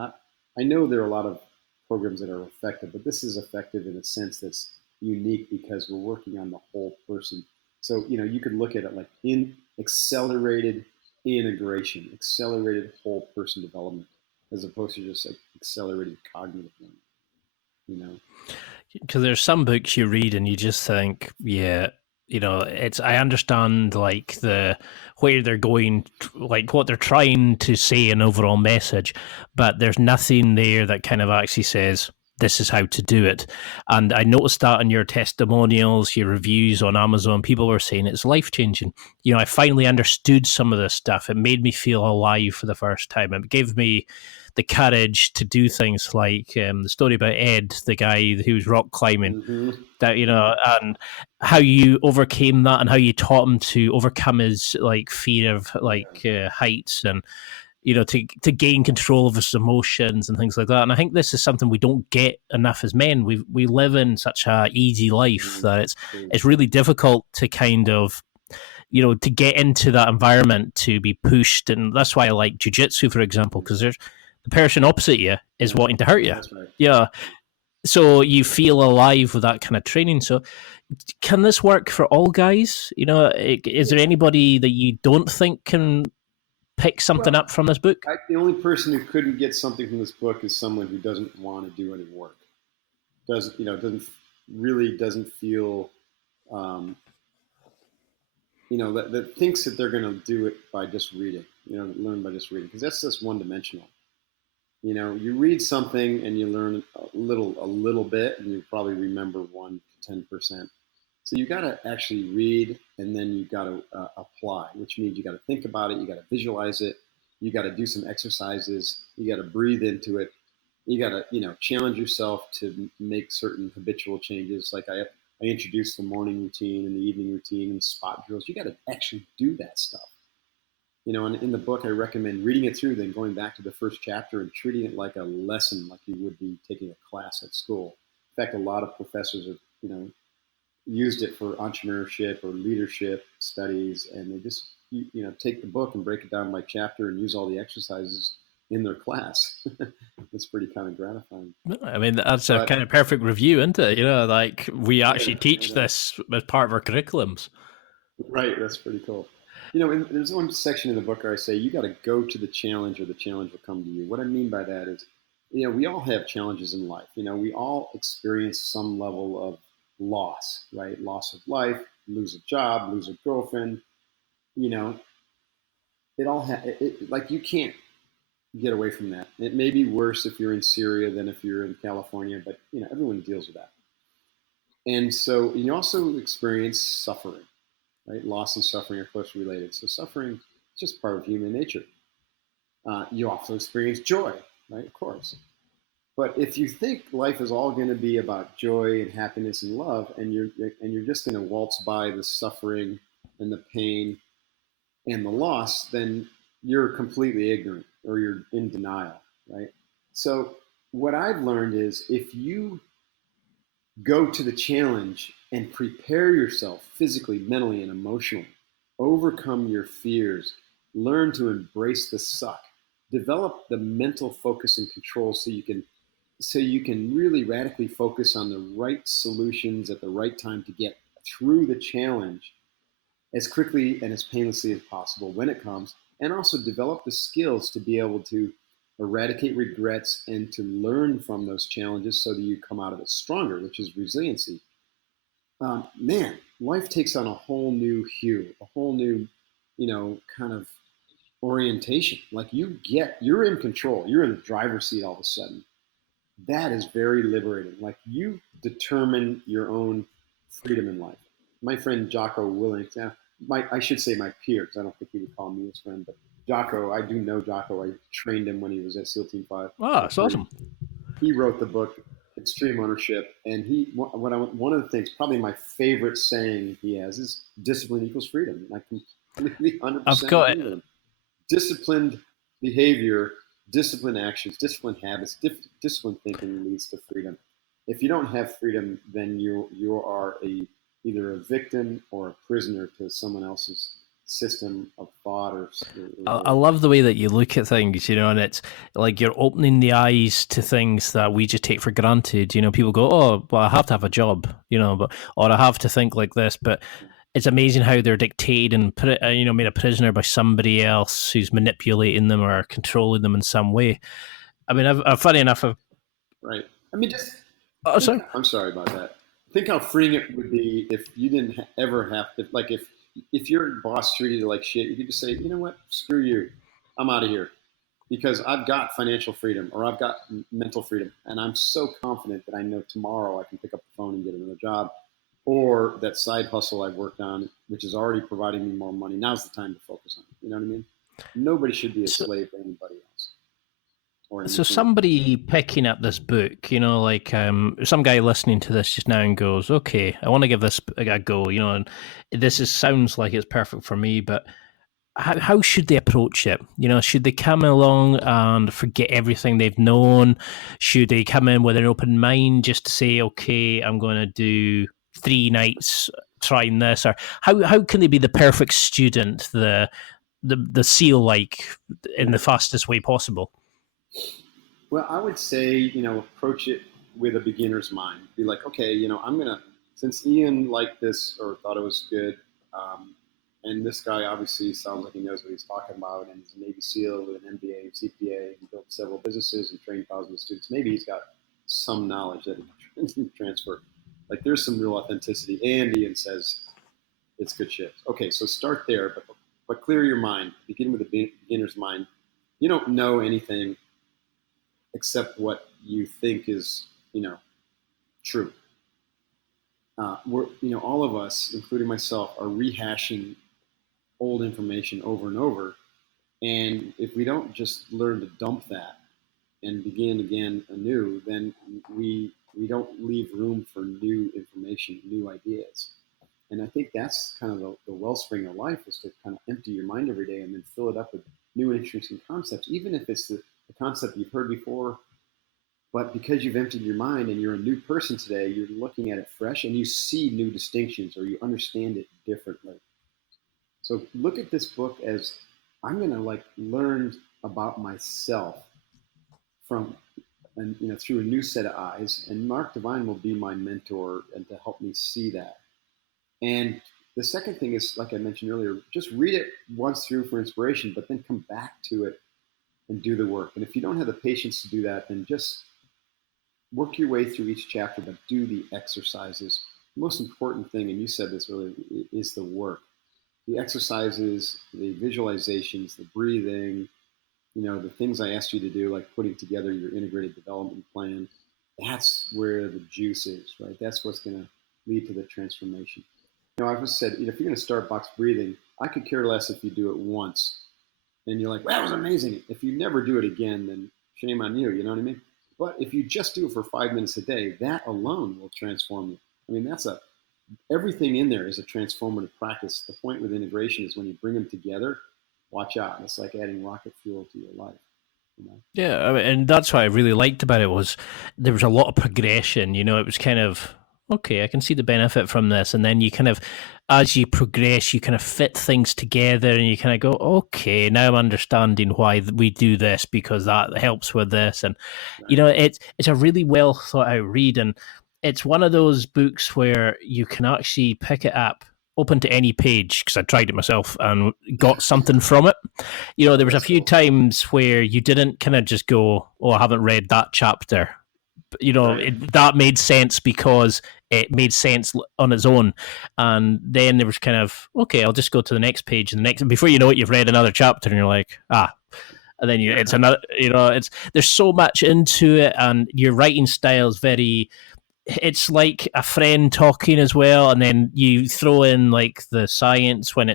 I know there are a lot of programs that are effective, but this is effective in a sense that's unique because we're working on the whole person. So, you could look at it like in accelerated integration, accelerated whole person development, as opposed to just like accelerated cognitive learning, Because there's some books you read and you just think, yeah, I understand like where they're going, like what they're trying to say, an overall message, but there's nothing there that kind of actually says this is how to do it. And I noticed that in your testimonials, your reviews on Amazon, people were saying it's life changing. I finally understood some of this stuff. It made me feel alive for the first time. It gave me the courage to do things like the story about Ed, the guy who was rock climbing, that and how you overcame that, and how you taught him to overcome his like fear of heights, and to gain control of his emotions and things like that. And I think this is something we don't get enough as men. We live in such a easy life that it's really difficult to kind of to get into that environment, to be pushed. And that's why I like jiu-jitsu, for example, because there's the person opposite you is wanting to hurt you. That's right. Yeah. So you feel alive with that kind of training. So can this work for all guys? Is there anybody that you don't think can pick something up from this book? The only person who couldn't get something from this book is someone who doesn't want to do any work. Doesn't feel, that thinks that they're going to do it by just reading, learn by just reading, because that's just one dimensional. You read something and you learn a little bit, and you probably remember 1 to 10%. So you got to actually read, and then you got to apply, which means you got to think about it, you got to visualize it, You got to do some exercises. You got to breathe into it. You got to, challenge yourself to make certain habitual changes. Like I introduced the morning routine and the evening routine and spot drills. You got to actually do that stuff. And in the book, I recommend reading it through, then going back to the first chapter and treating it like a lesson, like you would be taking a class at school. In fact, a lot of professors have, used it for entrepreneurship or leadership studies, and they just, take the book and break it down by chapter and use all the exercises in their class. It's pretty kind of gratifying. I mean, that's a kind of perfect review, isn't it? Like we actually teach this as part of our curriculums. Right, that's pretty cool. There's one section in the book where I say you got to go to the challenge or the challenge will come to you. What I mean by that is, we all have challenges in life. We all experience some level of loss, right? Loss of life, lose a job, lose a girlfriend. It all like you can't get away from that. It may be worse if you're in Syria than if you're in California, but everyone deals with that. And so you also experience suffering, right? Loss and suffering are closely related. So suffering is just part of human nature. You also experience joy, right? Of course. But if you think life is all going to be about joy and happiness and love, and you're just going to waltz by the suffering and the pain and the loss, then you're completely ignorant or you're in denial, right? So what I've learned is if you go to the challenge and prepare yourself physically, mentally, and emotionally, overcome your fears, learn to embrace the suck, develop the mental focus and control so you can really radically focus on the right solutions at the right time to get through the challenge as quickly and as painlessly as possible when it comes, and also develop the skills to be able to eradicate regrets and to learn from those challenges so that you come out of it stronger, which is resiliency. Man, life takes on a whole new hue, a whole new, kind of orientation. Like you're in control. You're in the driver's seat all of a sudden. That is very liberating. Like you determine your own freedom in life. My friend Jocko Willink, I should say my peer, because I don't think he would call me his friend, but Jocko, I do know Jocko. I trained him when he was at SEAL Team 5. Oh, that's awesome. He wrote the book Extreme Ownership, and one of the things, probably my favorite saying he has is discipline equals freedom. And I completely 100% I've got agree with him. Disciplined behavior, disciplined actions, disciplined habits, disciplined thinking leads to freedom. If you don't have freedom, then you are either a victim or a prisoner to someone else's system of thought or I love the way that you look at things, and it's like you're opening the eyes to things that we just take for granted. People go, oh, well, I have to have a job, or I have to think like this, but it's amazing how they're dictated and made a prisoner by somebody else who's manipulating them or controlling them in some way. I mean, funny enough, right. I mean, sorry. I'm sorry about that. Think how freeing it would be if you didn't ever have to, like if your boss treated you like shit, you could just say, you know what, screw you, I'm out of here, because I've got financial freedom or I've got mental freedom, and I'm so confident that I know tomorrow I can pick up the phone and get another job, or that side hustle I've worked on, which is already providing me more money. Now's the time to focus on it. You know what I mean? Nobody should be a slave to anybody else. So somebody picking up this book, like some guy listening to this just now and goes, okay, I want to give this a go, and sounds like it's perfect for me, but how should they approach it? Should they come along and forget everything they've known? Should they come in with an open mind just to say, okay, I'm going to do 3 nights trying this? Or how can they be the perfect student, the SEAL, like, in the fastest way possible? Well, I would say, approach it with a beginner's mind. Be like, okay, since Ian liked this or thought it was good, and this guy obviously sounds like he knows what he's talking about, and he's a Navy SEAL with an MBA, CPA, he built several businesses and trained thousands of students. Maybe he's got some knowledge that he can transfer. Like there's some real authenticity, and Ian says it's good shit. Okay, so start there, but clear your mind. Begin with a beginner's mind. You don't know anything except what you think is, true. All of us, including myself, are rehashing old information over and over And if we don't just learn to dump that and begin again anew, then we don't leave room for new information, new ideas. And I think that's kind of the wellspring of life, is to kind of empty your mind every day and then fill it up with new interesting concepts, even if it's the concept you've heard before. But because you've emptied your mind and you're a new person today, you're looking at it fresh and you see new distinctions, or you understand it differently. So look at this book as, I'm going to like learn about myself from, and through a new set of eyes. And Mark Divine will be my mentor and to help me see that. And the second thing is, like I mentioned earlier, just read it once through for inspiration, but then come back to it and do the work. And if you don't have the patience to do that, then just work your way through each chapter, but do the exercises. The most important thing, and you said this earlier, is the work. The exercises, the visualizations, the breathing, the things I asked you to do, like putting together your integrated development plan. That's where the juice is, right? That's what's going to lead to the transformation. I've always said, if you're going to start box breathing, I could care less if you do it once and you're like, well, that was amazing. If you never do it again, then shame on you. You know what I mean? But if you just do it for 5 minutes a day, that alone will transform you. I mean, everything in there is a transformative practice. The point with integration is when you bring them together, watch out. It's like adding rocket fuel to your life. Yeah, I mean, and that's what I really liked about it, was there was a lot of progression. It was kind of, okay, I can see the benefit from this. And then you kind of, as you progress, you kind of fit things together and you kind of go, okay, now I'm understanding why we do this, because that helps with this. And, it's a really well thought out read. And it's one of those books where you can actually pick it up, open to any page, because I tried it myself and got something from it. There was a few times where you didn't kind of just go, oh, I haven't read that chapter. Right. That made sense because it made sense on its own. And then there was kind of, okay, I'll just go to the next page, and the next, before you know it, you've read another chapter and you're like, and then it's another, there's so much into it, and your writing style is it's like a friend talking as well, and then you throw in like the science but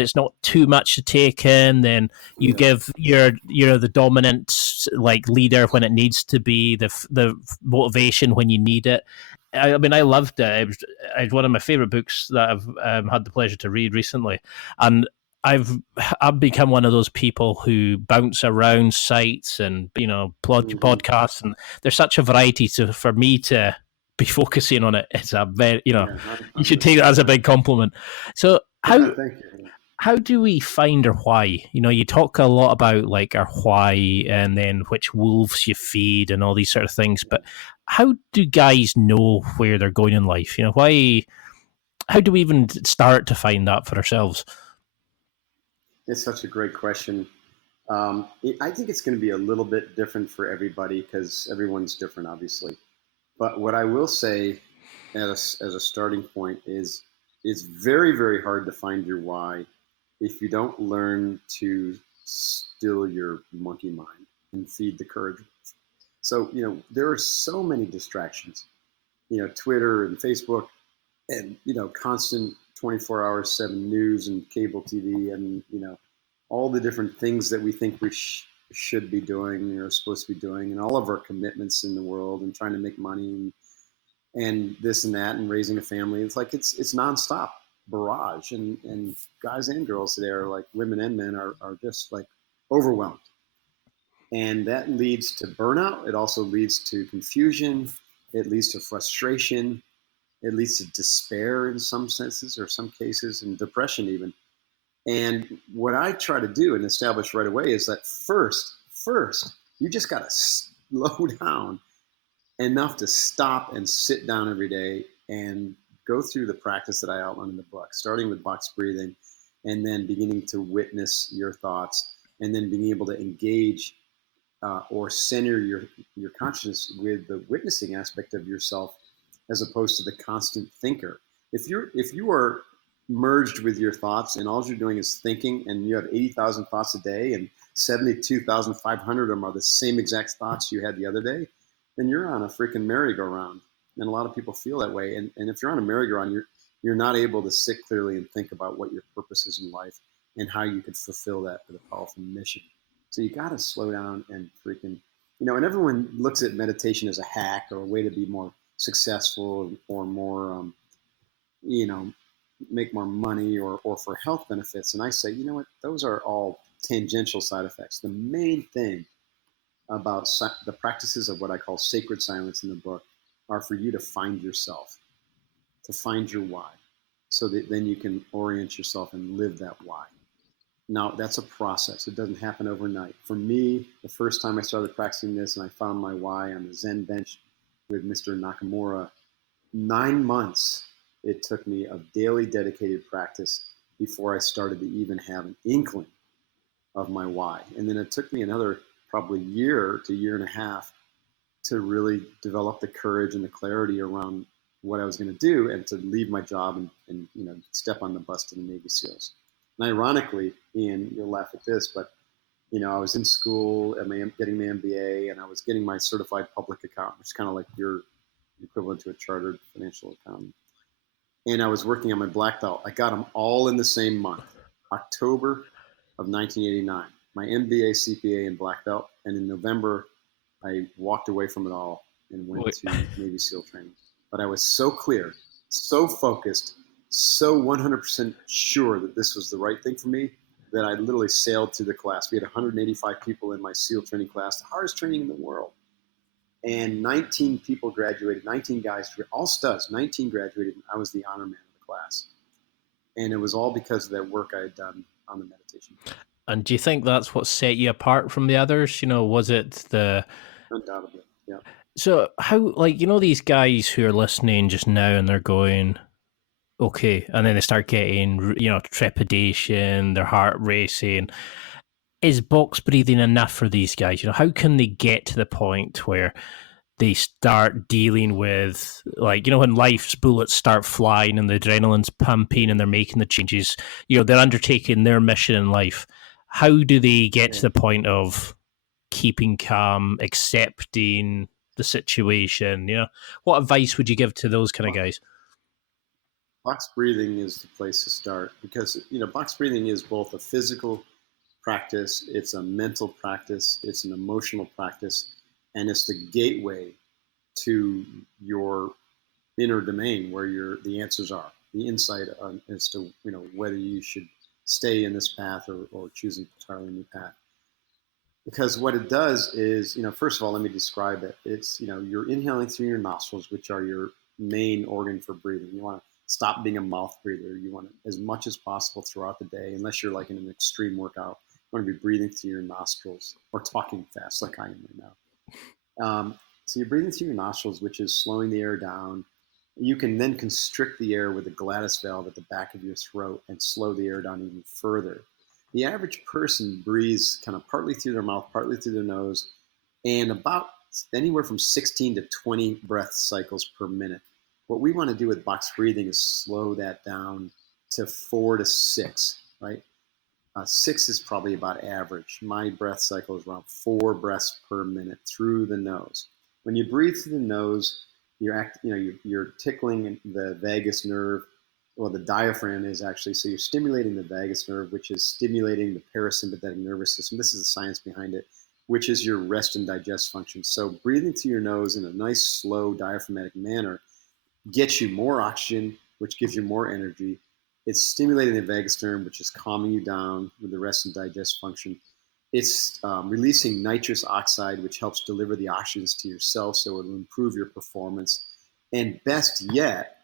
it's not too much to take in. Then you give your the dominant like leader when it needs to be, the motivation when you need it. I mean, I loved it. It was one of my favorite books that I've had the pleasure to read recently, and I've become one of those people who bounce around sites and podcasts, and there's such a variety for me to be focusing on it. It's a very you should take it as a big compliment. So how do we find our why? You talk a lot about like our why, and then which wolves you feed and all these sort of things, but how do guys know where they're going in life? How do we even start to find that for ourselves? It's such a great question. I think it's going to be a little bit different for everybody, because everyone's different, obviously. But what I will say as a starting point is, it's very, very hard to find your why if you don't learn to still your monkey mind and feed the courage. So, there are so many distractions, Twitter and Facebook, and, constant 24 hours, 7 news and cable TV, and, all the different things that we think we should be doing or supposed to be doing, and all of our commitments in the world, and trying to make money and this and that, and raising a family. It's like, it's nonstop barrage, and guys and girls today are like, women and men are just like overwhelmed. And that leads to burnout. It also leads to confusion. It leads to frustration. It leads to despair in some senses, or some cases, and depression even. And what I try to do and establish right away is that first, you just got to slow down enough to stop and sit down every day and go through the practice that I outline in the book, starting with box breathing, and then beginning to witness your thoughts, and then being able to engage or center your consciousness with the witnessing aspect of yourself, as opposed to the constant thinker. If you are merged with your thoughts, and all you're doing is thinking, and you have 80,000 thoughts a day, and 72,500 of them are the same exact thoughts you had the other day, then you're on a freaking merry-go-round. And a lot of people feel that way. And if you're on a merry-go-round, you're not able to sit clearly and think about what your purpose is in life. and how you could fulfill that with a powerful mission. So you got to slow down and freaking, and everyone looks at meditation as a hack or a way to be more successful or more, you know, make more money or for health benefits. And I say, you know what? Those are all tangential side effects. The main thing about the practices of what I call sacred silence in the book are for you to find yourself, to find your why, so that then you can orient yourself and live that why. Now, that's a process. It doesn't happen overnight. For me, the first time I started practicing this and I found my why on the Zen bench with Mr. Nakamura, 9 months it took me of daily dedicated practice before I started to even have an inkling of my why. And then it took me another probably year to year and a half to really develop the courage and the clarity around what I was going to do and to leave my job and step on the bus to the Navy SEALs. And ironically, Ian, you'll laugh at this, but I was in school getting my MBA, and I was getting my certified public accountant, which is kind of like your equivalent to a chartered financial accountant. And I was working on my black belt. I got them all in the same month, October of 1989. My MBA, CPA, and black belt. And in November, I walked away from it all and went to Navy SEAL training. But I was so clear, so focused, so 100% sure that this was the right thing for me that I literally sailed through the class. We had 185 people in my SEAL training class, the hardest training in the world. And 19 people graduated, 19 guys, all studs, 19 graduated, and I was the honor man of the class. And it was all because of that work I had done on the meditation. And do you think that's what set you apart from the others? Was it the... Undoubtedly, yeah. So how, these guys who are listening just now and they're going, okay, and then they start getting, trepidation, their heart racing. Is box breathing enough for these guys? How can they get to the point where they start dealing with, when life's bullets start flying and the adrenaline's pumping and they're making the changes, they're undertaking their mission in life. How do they get to the point of keeping calm, accepting the situation? What advice would you give to those kind of guys? Box breathing is the place to start because, box breathing is both a physical practice, it's a mental practice, it's an emotional practice, and it's the gateway to your inner domain where the answers are, the insight as to, whether you should stay in this path or choose an entirely new path. Because what it does is, first of all, let me describe it. It's, you're inhaling through your nostrils, which are your main organ for breathing. You want to stop being a mouth breather. You want to, as much as possible throughout the day, unless you're like in an extreme workout, you want to be breathing through your nostrils or talking fast like I am right now. So you're breathing through your nostrils, which is slowing the air down. You can then constrict the air with the glottis valve at the back of your throat and slow the air down even further. The average person breathes kind of partly through their mouth, partly through their nose, and about anywhere from 16 to 20 breath cycles per minute. What we want to do with box breathing is slow that down to 4 to 6, right? 6 is probably about average. My breath cycle is around 4 breaths per minute through the nose. When you breathe through the nose, you're tickling the vagus nerve. Well, the diaphragm is actually, so you're stimulating the vagus nerve, which is stimulating the parasympathetic nervous system. This is the science behind it, which is your rest and digest function. So breathing through your nose in a nice, slow, diaphragmatic manner gets you more oxygen, which gives you more energy. It's stimulating the vagus nerve, which is calming you down with the rest and digest function. It's releasing nitrous oxide, which helps deliver the oxygens to your cells, so it will improve your performance. And best yet,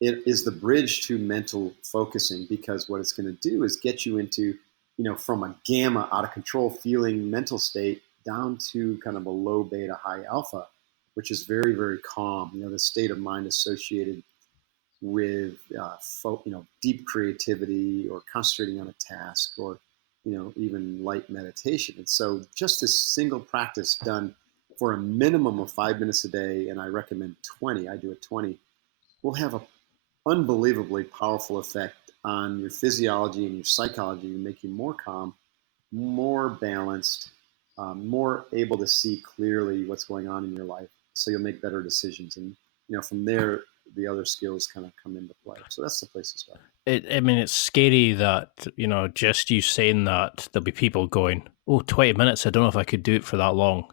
it is the bridge to mental focusing, because what it's going to do is get you into, from a gamma, out of control feeling mental state down to kind of a low beta, high alpha, which is very, very calm. The state of mind associated with, deep creativity or concentrating on a task or, even light meditation. And so just this single practice done for a minimum of 5 minutes a day, and I recommend 20, I do it 20, will have an unbelievably powerful effect on your physiology and your psychology and make you more calm, more balanced, more able to see clearly what's going on in your life. So you'll make better decisions. And, from there, the other skills kind of come into play. So that's the place to start. I mean, it's scary that, just you saying that, there'll be people going, oh, 20 minutes, I don't know if I could do it for that long.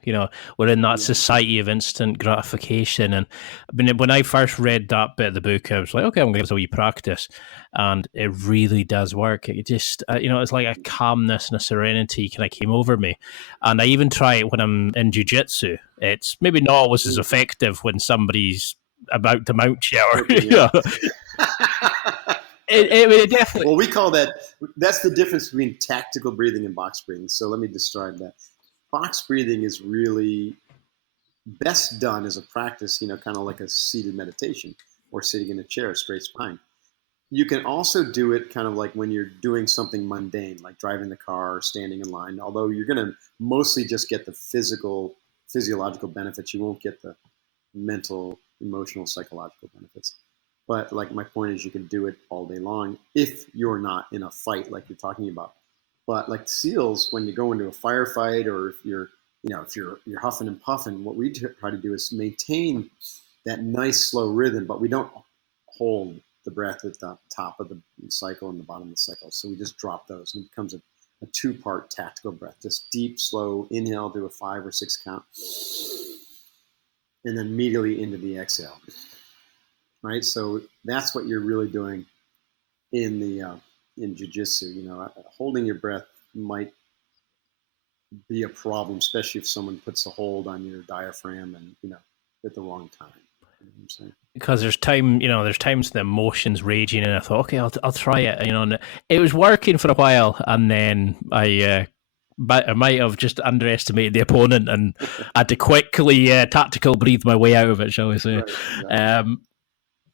We're in that society of instant gratification. And I mean, when I first read that bit of the book, I was like, okay, I'm going to give this a wee practice. And it really does work. It just, it's like a calmness and a serenity kind of came over me. And I even try it when I'm in jiu-jitsu. It's maybe not always as effective when somebody's about to mount you or, It definitely. Well, we call that's the difference between tactical breathing and box breathing. So let me describe that. Box breathing is really best done as a practice, kind of like a seated meditation or sitting in a chair, straight spine. You can also do it kind of like when you're doing something mundane, like driving the car or standing in line, although you're going to mostly just get the physiological benefits. You won't get the mental, emotional, psychological benefits. But like my point is, you can do it all day long if you're not in a fight like you're talking about. But like SEALs, when you go into a firefight or if you're huffing and puffing, what we try to do is maintain that nice slow rhythm, but we don't hold the breath at the top of the cycle and the bottom of the cycle. So we just drop those, and it becomes a 2-part tactical breath. Just deep, slow inhale, do a 5 or 6 count, and then immediately into the exhale. Right, so that's what you're really doing in jiu-jitsu. Holding your breath might be a problem, especially if someone puts a hold on your diaphragm and at the wrong time. You know what I'm saying? Because there's times the emotions raging, and I thought, okay, I'll try it. And it was working for a while, and then I might have just underestimated the opponent and had to quickly tactical breathe my way out of it, shall we say? Right, exactly.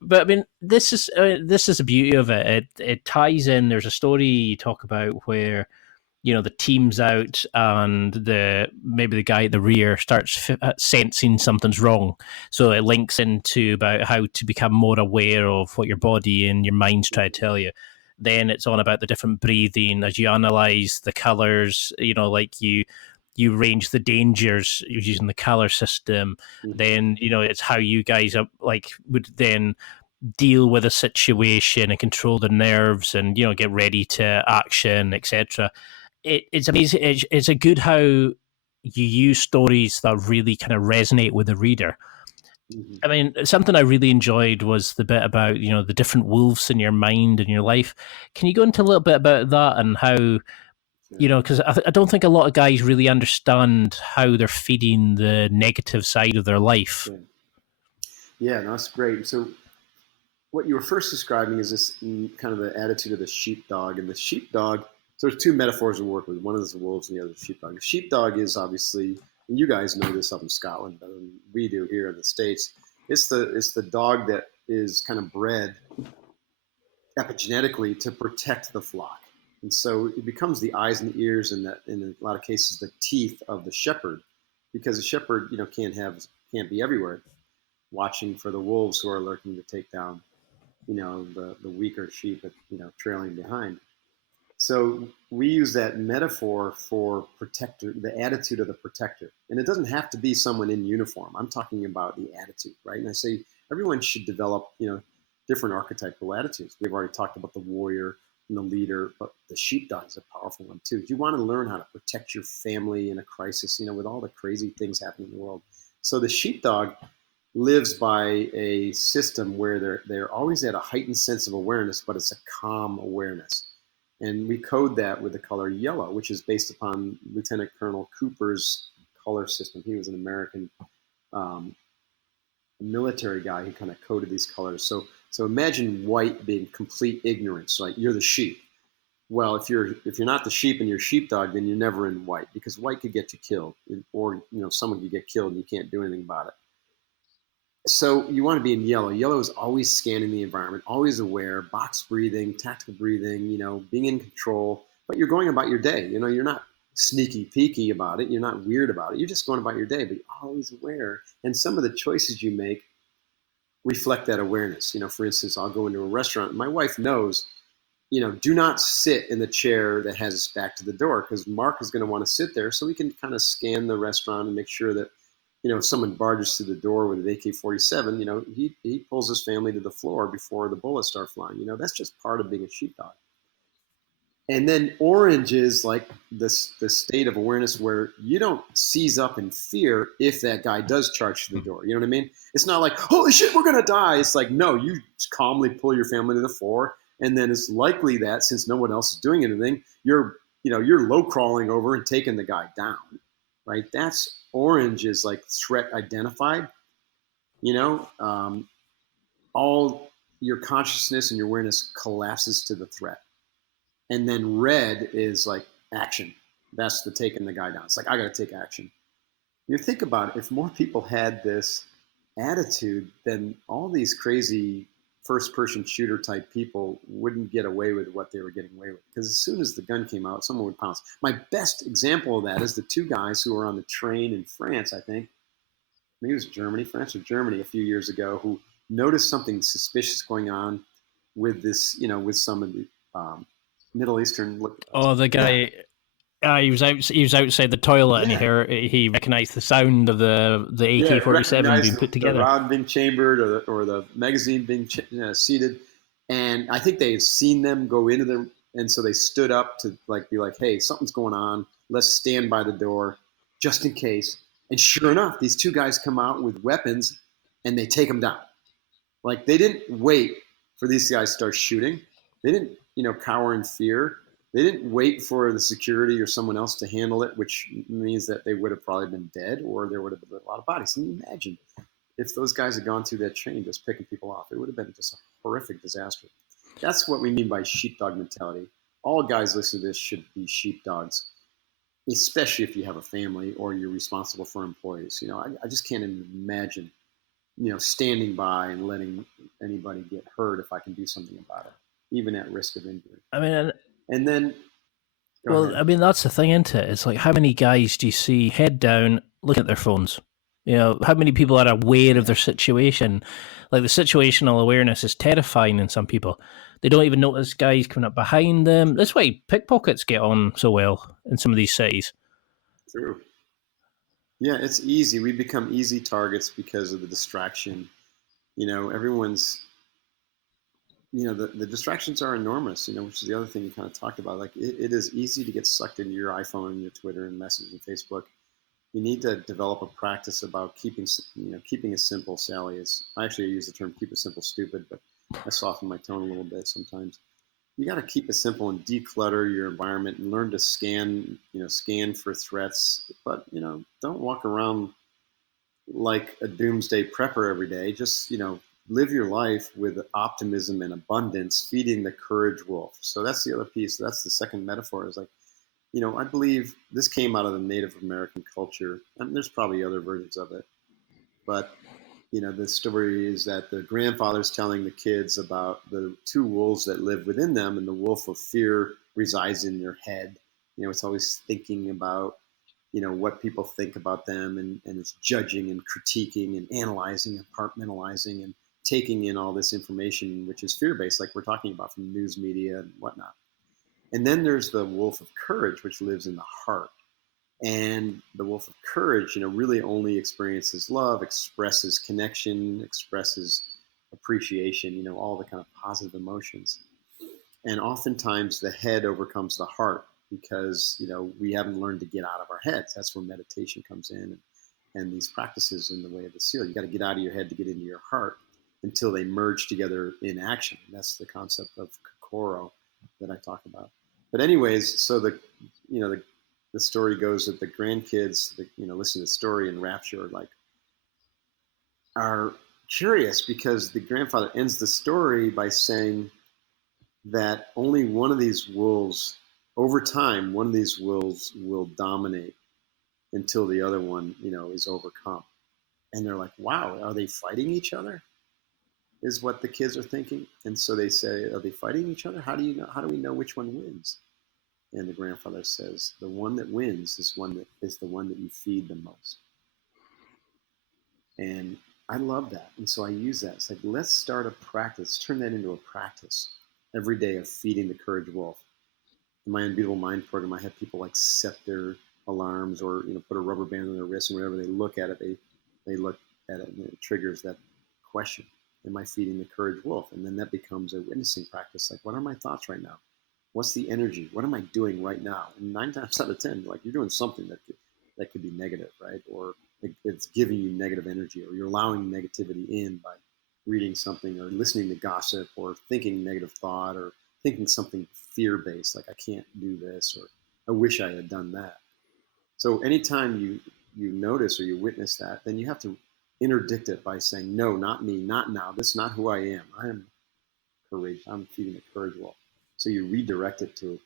But I mean, this is the beauty of it. It ties in. There's a story you talk about where the team's out and maybe the guy at the rear starts sensing something's wrong. So it links into about how to become more aware of what your body and your mind's trying to tell you. Then it's on about the different breathing as you analyze the colors. Like you range the dangers using the color system. Mm-hmm. Then it's how you guys would then deal with a situation and control the nerves and get ready to action, etc. It's amazing. It's a good how you use stories that really kind of resonate with the reader. Mm-hmm. I mean, something I really enjoyed was the bit about the different wolves in your mind and your life. Can you go into a little bit about that and how? Because I don't think a lot of guys really understand how they're feeding the negative side of their life. Yeah, that's great. So what you were first describing is this kind of the attitude of the sheepdog. And the sheepdog, so there's 2 metaphors to work with. One is the wolves and the other is the sheepdog. The sheepdog is obviously, and you guys know this up in Scotland better than we do here in the States. It's the dog that is kind of bred epigenetically to protect the flock. And so it becomes the eyes and the ears and in a lot of cases the teeth of the shepherd, because the shepherd can't be everywhere, watching for the wolves who are lurking to take down the weaker sheep trailing behind. So we use that metaphor for protector, the attitude of the protector, and it doesn't have to be someone in uniform. I'm talking about the attitude, right? And I say everyone should develop different archetypal attitudes. We've already talked about the warrior and the leader, but the sheepdog is a powerful one too. If you want to learn how to protect your family in a crisis, with all the crazy things happening in the world. So the sheepdog lives by a system where they're always at a heightened sense of awareness, but it's a calm awareness. And we code that with the color yellow, which is based upon Lieutenant Colonel Cooper's color system. He was an American military guy who kind of coded these colors. So imagine white being complete ignorance, like you're the sheep. Well, if you're not the sheep and you're sheepdog, then you're never in white, because white could get you killed, or someone could get killed and you can't do anything about it. So you want to be in yellow. Yellow is always scanning the environment, always aware, box breathing, tactical breathing, being in control, but you're going about your day. You're not sneaky peeky about it. You're not weird about it. You're just going about your day, but you're always aware. And some of the choices you make reflect that awareness. For instance, I'll go into a restaurant and my wife knows, do not sit in the chair that has its back to the door, because Mark is going to want to sit there, so we can kind of scan the restaurant and make sure that if someone barges through the door with an AK-47, he pulls his family to the floor before the bullets start flying. That's just part of being a sheepdog. And then orange is like the state of awareness where you don't seize up in fear if that guy does charge through the door. You know what I mean? It's not like, holy shit, we're going to die. It's like, no, you calmly pull your family to the floor. And then it's likely that since no one else is doing anything, you're low crawling over and taking the guy down, right? That's orange is like threat identified, all your consciousness and your awareness collapses to the threat. And then red is like action. That's the taking the guy down. It's like, I got to take action. You think about it, if more people had this attitude, then all these crazy first-person shooter type people wouldn't get away with what they were getting away with. Because as soon as the gun came out, someone would pounce. My best example of that is the two guys who were on the train in France, I think. Maybe it was Germany, France or Germany a few years ago, who noticed something suspicious going on with this, with some of the Middle Eastern look. Oh, the guy. He was outside the toilet, and he recognized the sound of the AK-47 being put together. The round being chambered, or the magazine being seated, and I think they had seen them go into them, and so they stood up to be like, "Hey, something's going on. Let's stand by the door, just in case." And sure enough, these two guys come out with weapons, and they take them down. Like, they didn't wait for these guys to start shooting. They didn't, cower in fear. They didn't wait for the security or someone else to handle it, which means that they would have probably been dead, or there would have been a lot of bodies. Can you imagine if those guys had gone through that train just picking people off? It would have been just a horrific disaster. That's what we mean by sheepdog mentality. All guys listening to this should be sheepdogs, especially if you have a family or you're responsible for employees. I just can't imagine, standing by and letting anybody get hurt if I can do something about it, even at risk of injury. I mean, and then, well, I mean, that's the thing, isn't it? It's like, how many guys do you see head down, looking at their phones? How many people are aware of their situation? Like, the situational awareness is terrifying in some people. They don't even notice guys coming up behind them. That's why pickpockets get on so well in some of these cities. True. Yeah, it's easy. We become easy targets because of the distraction. Everyone's, the distractions are enormous, which is the other thing you kind of talked about. Like, it is easy to get sucked into your iPhone and your Twitter and message and Facebook. You need to develop a practice about keeping it simple. Sally I actually use the term keep it simple stupid, but I soften my tone a little bit sometimes. You got to keep it simple and declutter your environment and learn to scan for threats, but, don't walk around like a doomsday prepper every day. Just, live your life with optimism and abundance, feeding the courage wolf. So that's the other piece. That's the second metaphor, is like, I believe this came out of the Native American culture, and there's probably other versions of it. But, the story is that the grandfather's telling the kids about the two wolves that live within them, and the wolf of fear resides in their head. It's always thinking about, what people think about them, and it's judging and critiquing and analyzing and compartmentalizing and taking in all this information, which is fear-based, like we're talking about from news media and whatnot. And then there's the wolf of courage, which lives in the heart. And the wolf of courage, really only experiences love, expresses connection, expresses appreciation, all the kind of positive emotions. And oftentimes the head overcomes the heart because, we haven't learned to get out of our heads. That's where meditation comes in, and these practices in the way of the seal. You got to get out of your head to get into your heart until they merge together in action. That's the concept of Kokoro that I talk about. But anyways, so the story goes that the grandkids, listen to the story in rapture, are curious because the grandfather ends the story by saying that only one of these wolves, over time, one of these wolves will dominate until the other one, is overcome. And they're like, wow, are they fighting each other? Is what the kids are thinking. And so they say, are they fighting each other? How do we know which one wins? And the grandfather says, the one that wins is the one that you feed the most. And I love that. And so I use that. It's like, let's start a practice, turn that into a practice every day of feeding the courage wolf. In my Unbeatable Mind program, I have people set their alarms or, put a rubber band on their wrist, and whenever they look at it, they look at it and it triggers that question. Am I feeding the courage wolf? And then that becomes a witnessing practice. Like, what are my thoughts right now? What's the energy? What am I doing right now? And 9 times out of 10, like, you're doing something that could be negative, right? Or it's giving you negative energy, or you're allowing negativity in by reading something or listening to gossip or thinking negative thought or thinking something fear-based, like I can't do this or I wish I had done that. So anytime you notice or you witness that, then you have to interdict it by saying, no, not me, not now. This is not who I am. I am courage. I'm feeding the courage wolf. So you redirect it to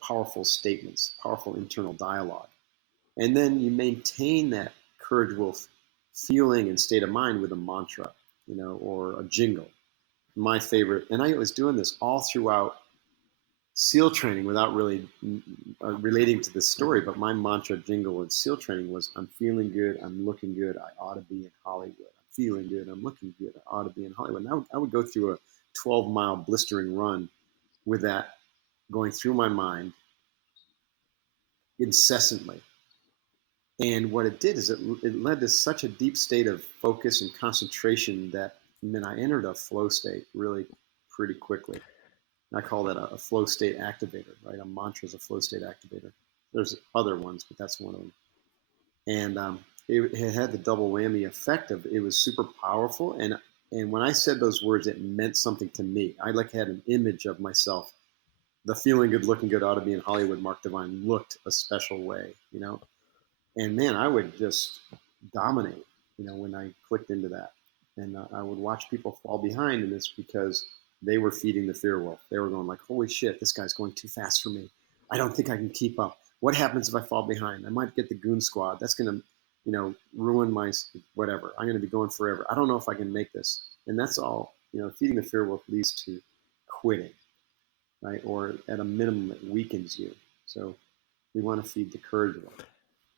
powerful statements, powerful internal dialogue. And then you maintain that courage wolf feeling and state of mind with a mantra, or a jingle. My favorite, and I was doing this all throughout SEAL training without really relating to this story, but my mantra jingle in SEAL training was, I'm feeling good, I'm looking good, I ought to be in Hollywood. I'm feeling good, I'm looking good, I ought to be in Hollywood. And I would go through a 12-mile blistering run with that going through my mind incessantly. And what it did is it led to such a deep state of focus and concentration that I entered a flow state really pretty quickly. I call that a flow state activator, right? A mantra is a flow state activator. There's other ones, but that's one of them. And it had the double whammy effect of it was super powerful. And when I said those words, it meant something to me. I had an image of myself. The feeling good, looking good, ought to be in Hollywood. Mark Divine looked a special way, And man, I would just dominate, when I clicked into that. And I would watch people fall behind, and it's because they were feeding the fear wolf. They were going like, holy shit, this guy's going too fast for me. I don't think I can keep up. What happens if I fall behind? I might get the goon squad. That's going to, ruin my whatever. I'm going to be going forever. I don't know if I can make this. And that's all, feeding the fear wolf leads to quitting, right? Or at a minimum, it weakens you. So we want to feed the courage wolf.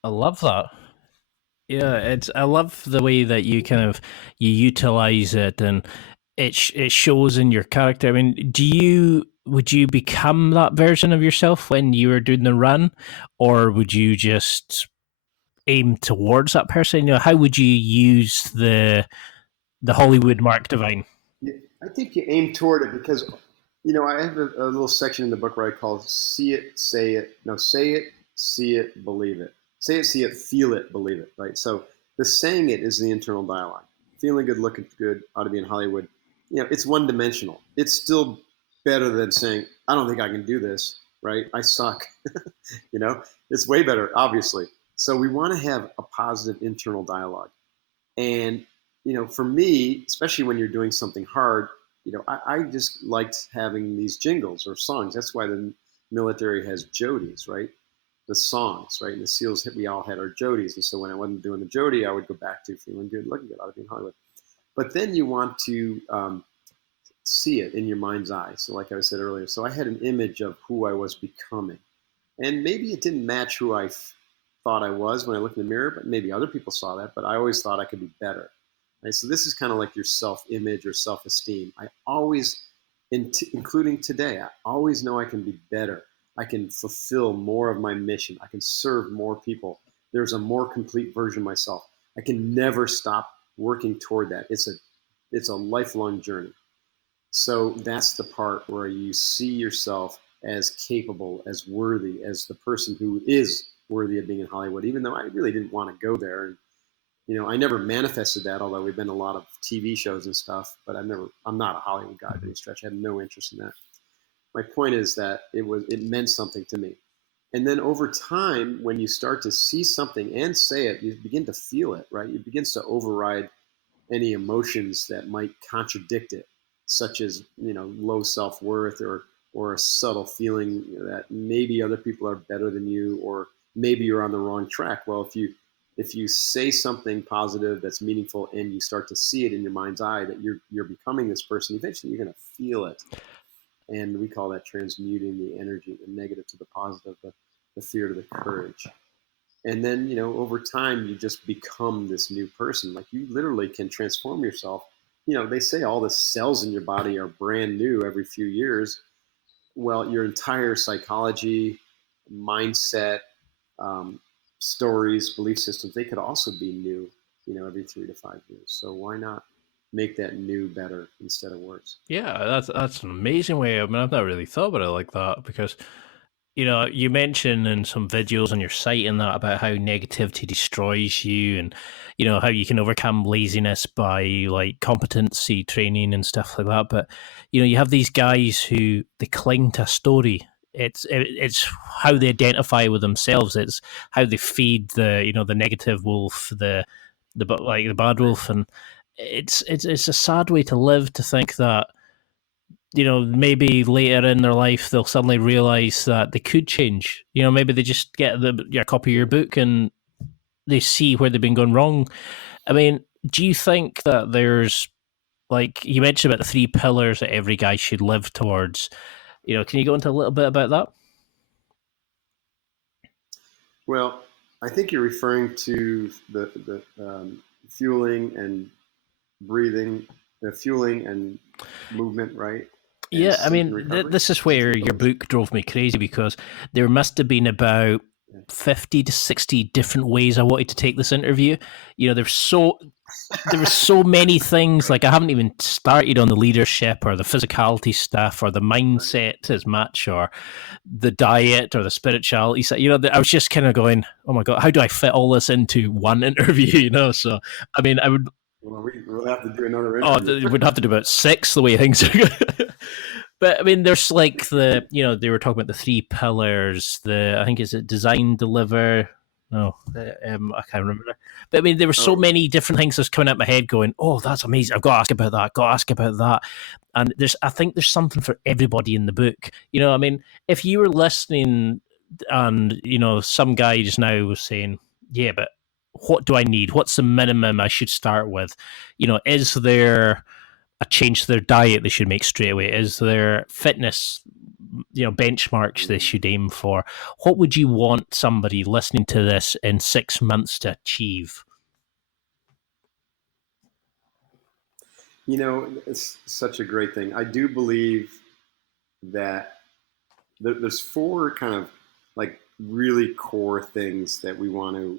I love that. Yeah, I love the way that you you utilize it, and it shows in your character. I mean, would you become that version of yourself when you were doing the run, or would you just aim towards that person? How would you use the Hollywood Mark Divine? Yeah, I think you aim toward it because, I have a little section in the book where I call see it, say it. No, say it, see it, believe it. Say it, see it, feel it, believe it, right? So the saying it is the internal dialogue. Feeling good, looking good, ought to be in Hollywood. It's one dimensional. It's still better than saying, I don't think I can do this, right? I suck. It's way better, obviously. So we want to have a positive internal dialogue. And, for me, especially when you're doing something hard, I just liked having these jingles or songs. That's why the military has jodies, right? The songs, right? And the SEALs, we all had our jodies. And so when I wasn't doing the jodie, I would go back to feeling good, looking good, ought to be in Hollywood. But then you want to see it in your mind's eye. So like I said earlier, so I had an image of who I was becoming. And maybe it didn't match who I thought I was when I looked in the mirror, but maybe other people saw that. But I always thought I could be better. Right? So this is kind of like your self-image or self-esteem. I always, including today, I always know I can be better. I can fulfill more of my mission. I can serve more people. There's a more complete version of myself. I can never stop working toward that. It's a lifelong journey. So that's the part where you see yourself as capable, as worthy, as the person who is worthy of being in Hollywood, even though I really didn't want to go there. And, I never manifested that, although we've been in a lot of TV shows and stuff, but I'm not a Hollywood guy by any stretch. I had no interest in that. My point is that it meant something to me. And then over time, when you start to see something and say it, you begin to feel it, right? It begins to override any emotions that might contradict it, such as, low self-worth or a subtle feeling that maybe other people are better than you, or maybe you're on the wrong track. Well, if you say something positive that's meaningful and you start to see it in your mind's eye that you're becoming this person, eventually you're going to feel it. And we call that transmuting the energy, the negative to the positive, the fear to the courage. And then, over time, you just become this new person. Like, you literally can transform yourself. They say all the cells in your body are brand new every few years. Well, your entire psychology, mindset, stories, belief systems, they could also be new every 3 to 5 years. So why not make that new better instead of worse? Yeah, that's an amazing way. I mean, I've not really thought about it like that because you mentioned in some videos on your site and that about how negativity destroys you, and how you can overcome laziness by like competency training and stuff like that. But you have these guys who they cling to a story. It's how they identify with themselves. It's how they feed the negative wolf, the bad Right. wolf, and it's a sad way to live, to think that maybe later in their life they'll suddenly realize that they could change. Maybe they just get a copy of your book and they see where they've been going wrong. I mean, do you think that there's, like you mentioned about the 3 pillars that every guy should live towards? Can you go into a little bit about that? Well, I think you're referring to the fueling and breathing, the fueling and movement, right? And Yeah, I sleep and mean, recovery. this is The where three your pillars. book drove me crazy, because there must have been about Yeah. 50 to 60 different ways I wanted to take this interview. There were so many things. Like, I haven't even started on the leadership or the physicality stuff or the Right. mindset as much, or the diet or the spirituality. So, I was just kind of going, oh my God, how do I fit all this into one interview? So, I mean, I would, Well, we'll have to do another oh, interview. we'd have to do about 6 the way things are. But I mean, there's like they were talking about the 3 pillars. I think is it design, deliver. No, I can't remember. But I mean, there were so Oh, many different things that's coming out of my head. Going, oh, that's amazing. I've got to ask about that. Got to ask about that. And I think there's something for everybody in the book. I mean, if you were listening, and some guy just now was saying, yeah, but what do I need? What's the minimum I should start with? Is there a change to their diet they should make straight away? Is there fitness, benchmarks they should aim for? What would you want somebody listening to this in 6 months to achieve? it's such a great thing. I do believe that there's four kind of like really core things that we want to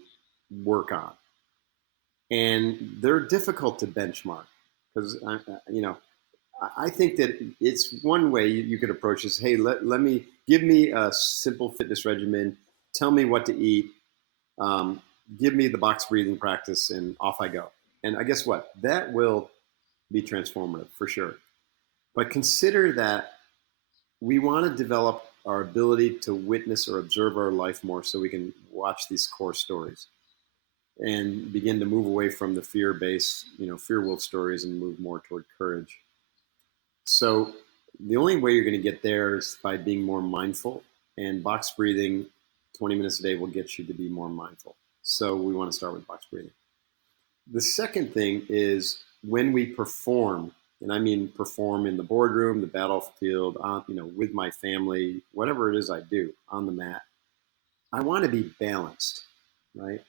work on, and they're difficult to benchmark because I think that it's one way you could approach this. Hey, let me give me a simple fitness regimen. Tell me what to eat. Um, give me the box breathing practice, and off I go. And I guess what? That will be transformative for sure. But consider that we want to develop our ability to witness or observe our life more so we can watch these core stories and begin to move away from the fear-based, fear wolf stories and move more toward courage. So the only way you're going to get there is by being more mindful, and box breathing 20 minutes a day will get you to be more mindful. So we want to start with box breathing. The second thing is when we perform, and I mean perform in the boardroom, the battlefield, with my family, whatever it is I do on the mat, I want to be balanced, right?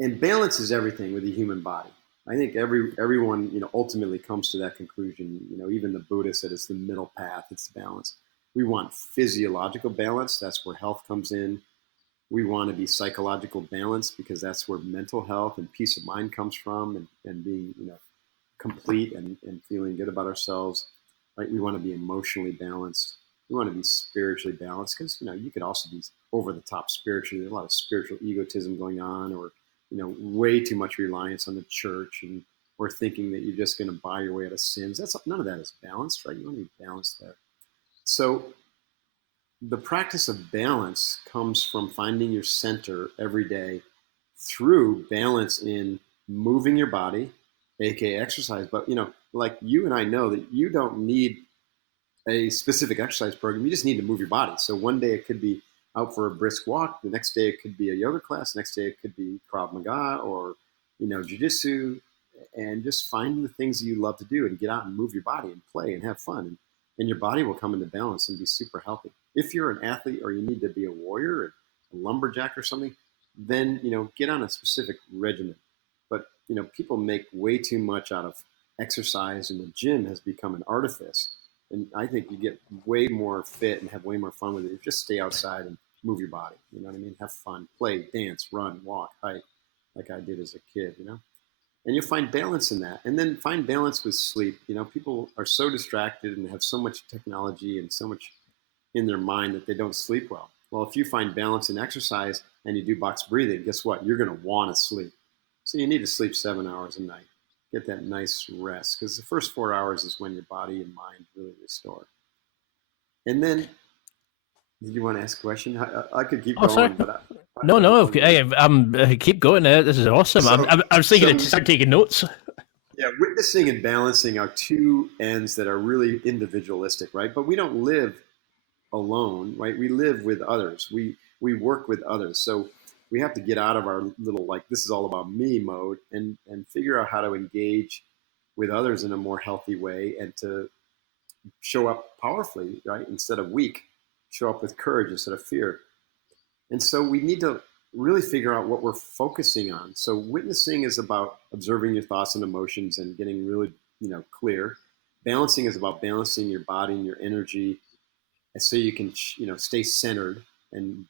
And balance is everything with the human body. I think everyone ultimately comes to that conclusion. Even the Buddha said it's the middle path. It's balance. We want physiological balance. That's where health comes in. We want to be psychological balance because that's where mental health and peace of mind comes from, and being complete and feeling good about ourselves. Right? We want to be emotionally balanced. We want to be spiritually balanced because you could also be over the top spiritually. There's a lot of spiritual egotism going on, or way too much reliance on the church, and or thinking that you're just going to buy your way out of sins. That's none of that is balanced, right? You want to be balanced there. So the practice of balance comes from finding your center every day through balance in moving your body, aka exercise. But like you and I know that you don't need a specific exercise program. You just need to move your body. So one day it could be out for a brisk walk. The next day it could be a yoga class. The next day it could be Krav Maga or jujitsu, and just find the things that you love to do and get out and move your body and play and have fun. And your body will come into balance and be super healthy. If you're an athlete or you need to be a warrior or a lumberjack or something, then get on a specific regimen. But people make way too much out of exercise, and the gym has become an artifice. And I think you get way more fit and have way more fun with it if you just stay outside and move your body. You know what I mean? Have fun, play, dance, run, walk, hike, like I did as a kid. And you'll find balance in that. And then find balance with sleep. People are so distracted and have so much technology and so much in their mind that they don't sleep well. Well, if you find balance in exercise and you do box breathing, guess what? You're going to want to sleep. So you need to sleep 7 hours a night. Get that nice rest, because the first 4 hours is when your body and mind really restore. And then, did you want to ask a question? I could keep going, sorry. but keep going. This is awesome. So- I was thinking to so- start taking notes. Yeah, witnessing and balancing are two ends that are really individualistic, right? But we don't live alone, right? We live with others. We work with others. So we have to get out of our little, this is all about me mode, and figure out how to engage with others in a more healthy way, and to show up powerfully, right? Instead of weak, show up with courage instead of fear. And so we need to really figure out what we're focusing on. So witnessing is about observing your thoughts and emotions and getting really, clear. Balancing is about balancing your body and your energy, and so you can, stay centered and,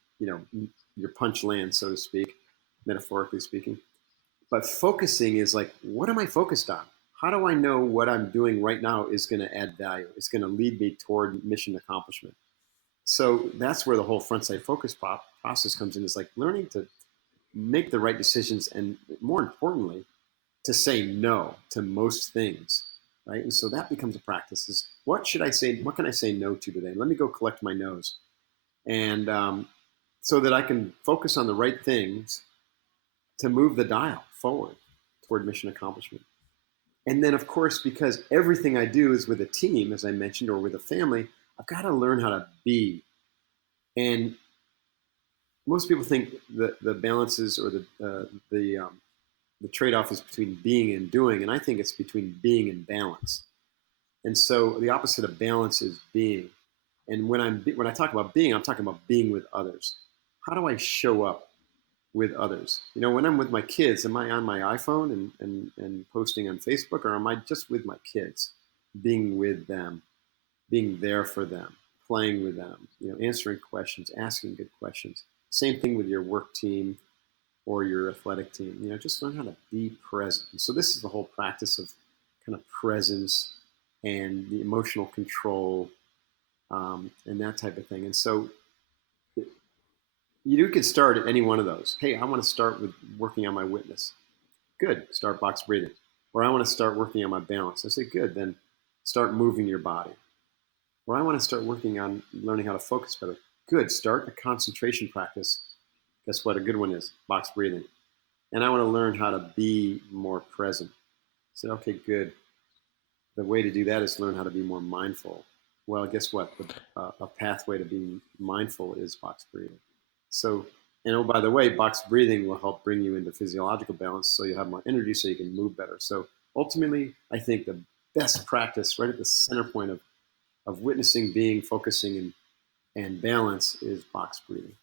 your punch lands, so to speak, metaphorically speaking. But focusing is what am I focused on? How do I know what I'm doing right now is going to add value? It's going to lead me toward mission accomplishment. So that's where the whole front side focus process comes in. Is learning to make the right decisions, and more importantly, to say no to most things, right? And so that becomes a practice. Is what should I say? What can I say no to today? Let me go collect my no's, and so that I can focus on the right things to move the dial forward toward mission accomplishment. And then, of course, because everything I do is with a team, as I mentioned, or with a family, I've got to learn how to be. And most people think that the balances, or the trade-off is between being and doing, and I think it's between being and balance. And so the opposite of balance is being. And when I talk about being, I'm talking about being with others. How do I show up with others? When I'm with my kids, am I on my iPhone and posting on Facebook, or am I just with my kids, being with them, being there for them, playing with them, answering questions, asking good questions? Same thing with your work team or your athletic team. Just learn how to be present. So this is the whole practice of kind of presence and the emotional control, and that type of thing. And so you can start at any one of those. Hey, I want to start with working on my witness. Good, start box breathing. Or I want to start working on my balance. I say, good, then start moving your body. Or I want to start working on learning how to focus better. Good, start a concentration practice. Guess what a good one is? Box breathing. And I want to learn how to be more present. I said, okay, good. The way to do that is learn how to be more mindful. Well, guess what? A pathway to being mindful is box breathing. So, and oh, by the way, box breathing will help bring you into physiological balance, so you have more energy, so you can move better. So ultimately, I think the best practice right at the center point of witnessing, being, focusing, and balance is box breathing.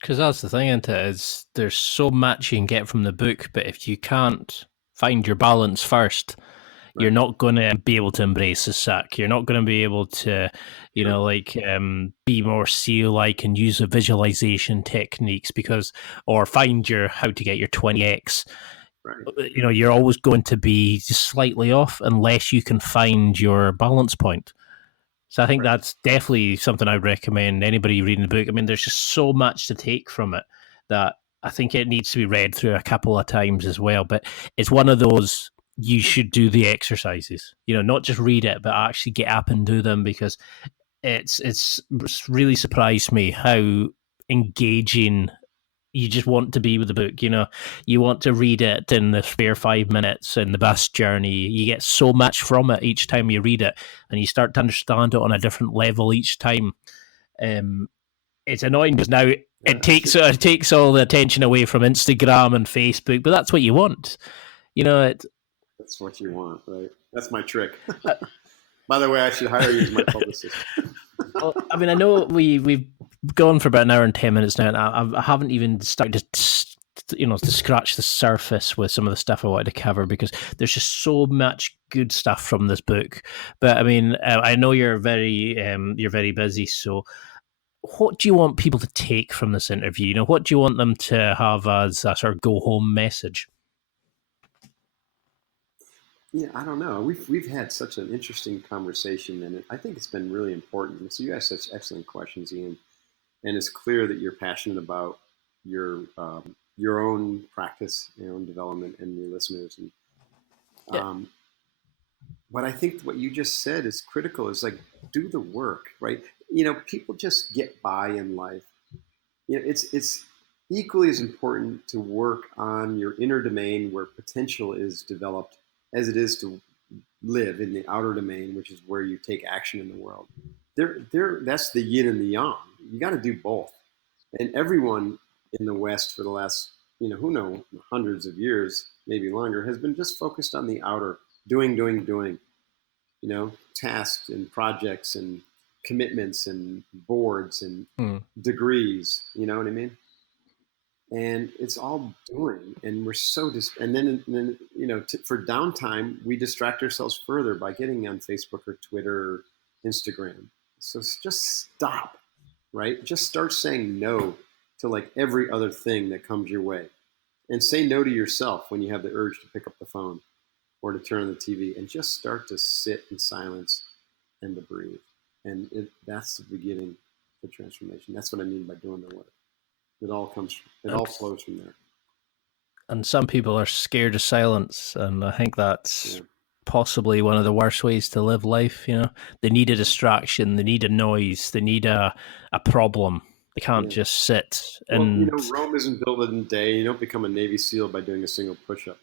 Because that's the thing, isn't it? Is there's so much you can get from the book, but if you can't find your balance first, Right. You're not going to be able to embrace the suck. You're not going to be able to, be more SEO-like and use the visualization techniques or find how to get your 20x. Right. You're always going to be just slightly off unless you can find your balance point. So I think Right. that's definitely something I would recommend anybody reading the book. I mean, there's just so much to take from it that I think it needs to be read through a couple of times as well. But it's one of those, you should do the exercises, not just read it, but actually get up and do them, because it's really surprised me how engaging you just want to be with the book. You want to read it in the spare 5 minutes in the bus journey. You get so much from it each time you read it, and you start to understand it on a different level each time. It's annoying because now it takes all the attention away from Instagram and Facebook, but that's what you want. That's what you want, right? That's my trick. By the way, I should hire you as my publicist. Well, I mean, I know we've gone for about an hour and 10 minutes now, and I haven't even started to scratch the surface with some of the stuff I wanted to cover, because there's just so much good stuff from this book. But I mean, I know you're very busy, so what do you want people to take from this interview? What do you want them to have as a sort of go home message? Yeah, I don't know. We've had such an interesting conversation, and I think it's been really important. So you asked such excellent questions, Ian, and it's clear that you're passionate about your own practice, your own development, and your listeners. And Yeah. um, but I think what you just said is critical. Is like do the work, right? People just get by in life. It's equally as important to work on your inner domain where potential is developed as it is to live in the outer domain, which is where you take action in the world. That's the yin and the yang. You got to do both. And everyone in the West for the last, who know, hundreds of years, maybe longer, has been just focused on the outer, doing, doing, doing, tasks and projects and commitments and boards and Mm. degrees. You know what I mean? And it's all doing, and we're so and then for downtime we distract ourselves further by getting on Facebook or Twitter or Instagram. So just stop, right? Just start saying no to like every other thing that comes your way, and say no to yourself when you have the urge to pick up the phone or to turn on the TV, and just start to sit in silence and to breathe. And that's the beginning of transformation. That's what I mean by doing the work. It all flows from there. And some people are scared of silence, and I think that's Yeah. possibly one of the worst ways to live life. They need a distraction, they need a noise, they need a problem. They can't Yeah. just sit Well, and Rome isn't built in a day. You don't become a Navy SEAL by doing a single push-up.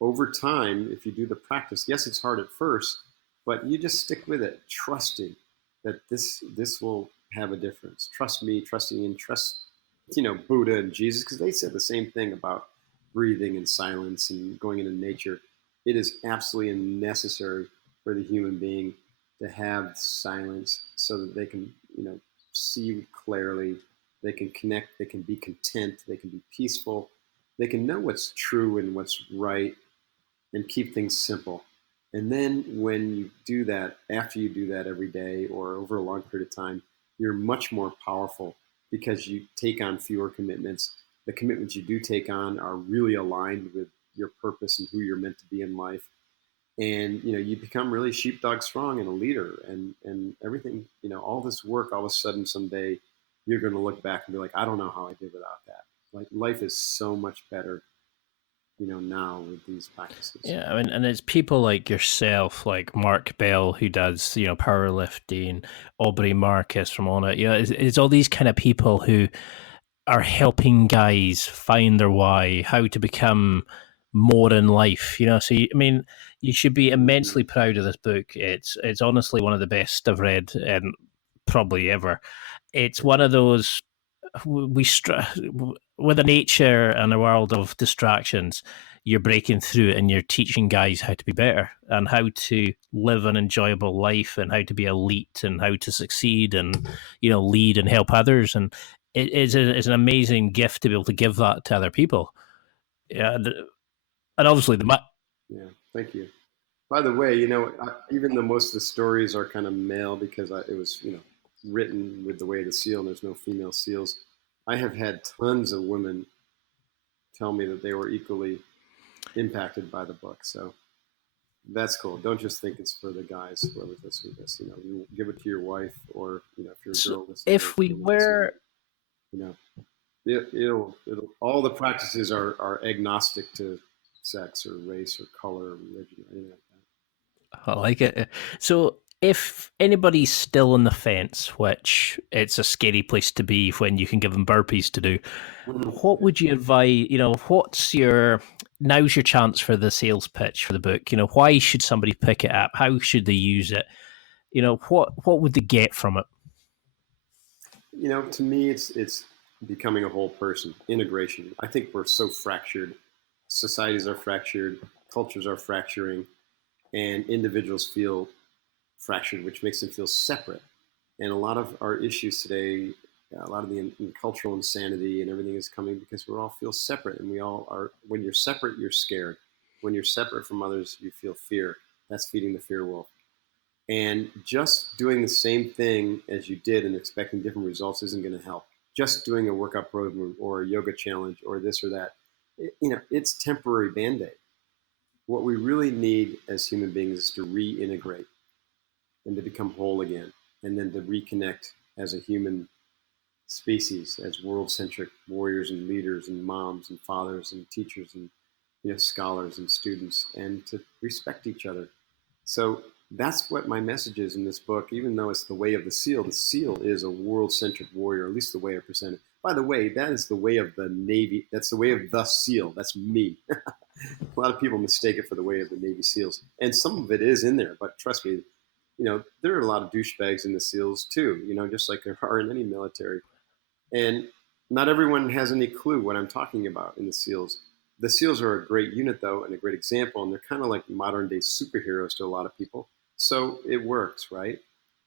Over time, if you do the practice, yes, it's hard at first, but you just stick with it, trusting that this will have a difference. Trust me, trusting in trust, Buddha and Jesus, because they said the same thing about breathing and silence and going into nature. It is absolutely necessary for the human being to have silence so that they can, see clearly, they can connect, they can be content, they can be peaceful, they can know what's true and what's right, and keep things simple. And then when you do that, after you do that every day or over a long period of time, you're much more powerful because you take on fewer commitments. The commitments you do take on are really aligned with your purpose and who you're meant to be in life. And you become really sheepdog strong and a leader, and everything. All this work, all of a sudden, someday you're going to look back and be like, I don't know how I did without that. Like life is so much better, now with these practices. yeah, I mean, and it's people like yourself, like Mark Bell, who does powerlifting, Aubrey Marcus from On It. It's all these kind of people who are helping guys find their why, how to become more in life. So you should be immensely proud of this book. It's honestly one of the best I've read and probably ever. It's one of those with a nature and a world of distractions. You're breaking through and you're teaching guys how to be better and how to live an enjoyable life and how to be elite and how to succeed and lead and help others. And it's an amazing gift to be able to give that to other people. Yeah, and obviously Yeah, thank you. By the way, even though most of the stories are kind of male because it was, written with the way of the seal and there's no female seals, I have had tons of women tell me that they were equally impacted by the book. So that's cool. Don't just think it's for the guys, whoever's listening to this. You give it to your wife, or if you're a so girl listening if we were you know, it'll all the practices are agnostic to sex or race or color or religion or anything like that. I like it. So if anybody's still on the fence, which it's a scary place to be when you can give them burpees to do, what would you advise? Now's your chance for the sales pitch for the book. Why should somebody pick it up? How should they use it? What would they get from it? To me, it's becoming a whole person, integration. I think we're so fractured. Societies are fractured, cultures are fracturing, and individuals feel fractured, which makes them feel separate. And a lot of our issues today, a lot of the cultural insanity and everything is coming because we all feel separate, and we all are. When you're separate, you're scared. When you're separate from others, you feel fear. That's feeding the fear wolf. And just doing the same thing as you did and expecting different results isn't going to help. Just doing a workout program or a yoga challenge or this or that, it's temporary Band-Aid. what we really need as human beings is to reintegrate and to become whole again, and then to reconnect as a human species, as world-centric warriors and leaders and moms and fathers and teachers and scholars and students, and to respect each other. So that's what my message is in this book, even though it's the way of the seal. The seal is a world-centric warrior, at least the way I present it. By the way, that is the way of the Navy. That's the way of the SEAL. That's me. A lot of people mistake it for the way of the Navy SEALs. And some of it is in there, but trust me, there are a lot of douchebags in the SEALs too, just like there are in any military. And not everyone has any clue what I'm talking about in the SEALs. The SEALs are a great unit, though, and a great example, and they're kind of like modern-day superheroes to a lot of people. So it works, right?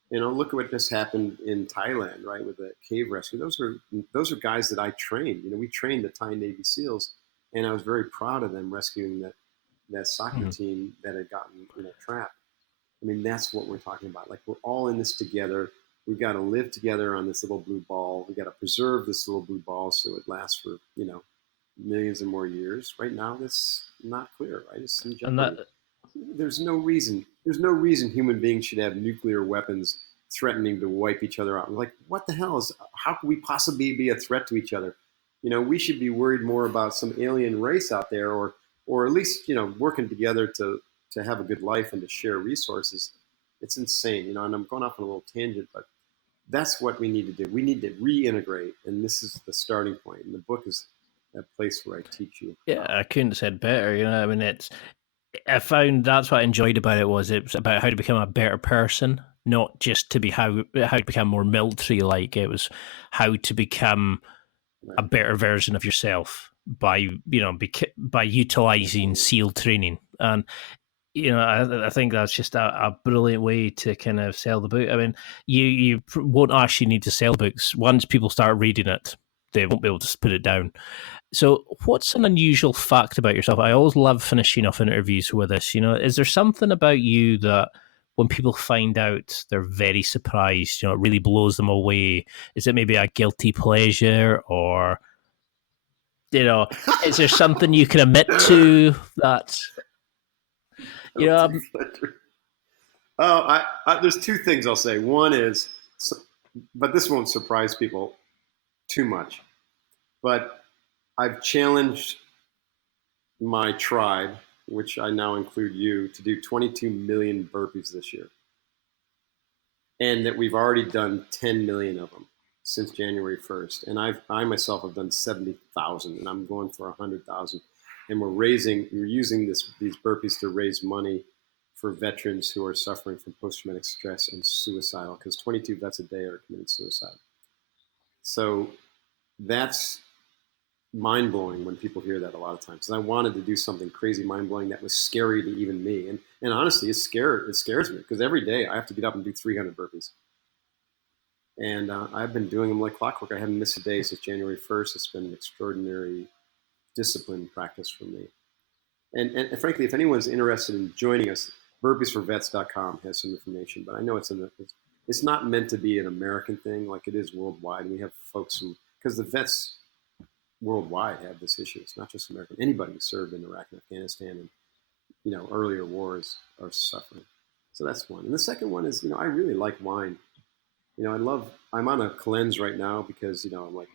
Look at what just happened in Thailand, right, with the cave rescue. Those are guys that I trained. We trained the Thai Navy SEALs, and I was very proud of them rescuing that soccer team that had gotten trapped. I mean, that's what we're talking about. Like, we're all in this together. We've got to live together on this little blue ball. We've got to preserve this little blue ball so it lasts for, millions and more years. Right now, that's not clear, right? It's in jeopardy. There's no reason human beings should have nuclear weapons threatening to wipe each other out. Like, what the hell how could we possibly be a threat to each other? We should be worried more about some alien race out there, or at least, working together to have a good life and to share resources. It's insane, and I'm going off on a little tangent, but that's what we need to do. We need to reintegrate, and this is the starting point. And the book is a place where I teach you. Yeah, I couldn't have said better. I mean, I found that's what I enjoyed about it was it's about how to become a better person, not just to be how to become more military-like. It was how to become a better version of yourself by by utilizing SEAL training. And I think that's just a brilliant way to kind of sell the book. I mean, you won't actually need to sell books. Once people start reading it, they won't be able to put it down. So what's an unusual fact about yourself? I always love finishing off interviews with this. Is there something about you that when people find out, they're very surprised, it really blows them away? Is it maybe a guilty pleasure, or, is there something you can admit to that... There's two things I'll say. One is, but this won't surprise people too much, but I've challenged my tribe, which I now include you, to do 22 million burpees this year. And that we've already done 10 million of them since January 1st. And I myself have done 70,000, and I'm going for 100,000. And we're using these burpees to raise money for veterans who are suffering from post-traumatic stress and suicidal, because 22 vets a day are committing suicide. So that's mind-blowing when people hear that a lot of times. And I wanted to do something crazy mind-blowing that was scary to even me. And honestly, it scares me, because every day I have to get up and do 300 burpees. And I've been doing them like clockwork. I haven't missed a day since January 1st. It's been an extraordinary discipline practice for me. And frankly, if anyone's interested in joining us, burpeesforvets.com has some information, but I know it's not meant to be an American thing like it is worldwide. And we have folks because the vets worldwide have this issue. It's not just American. Anybody who served in Iraq and Afghanistan and, earlier wars are suffering. So that's one. And the second one is, I really like wine. I'm on a cleanse right now because, I'm like,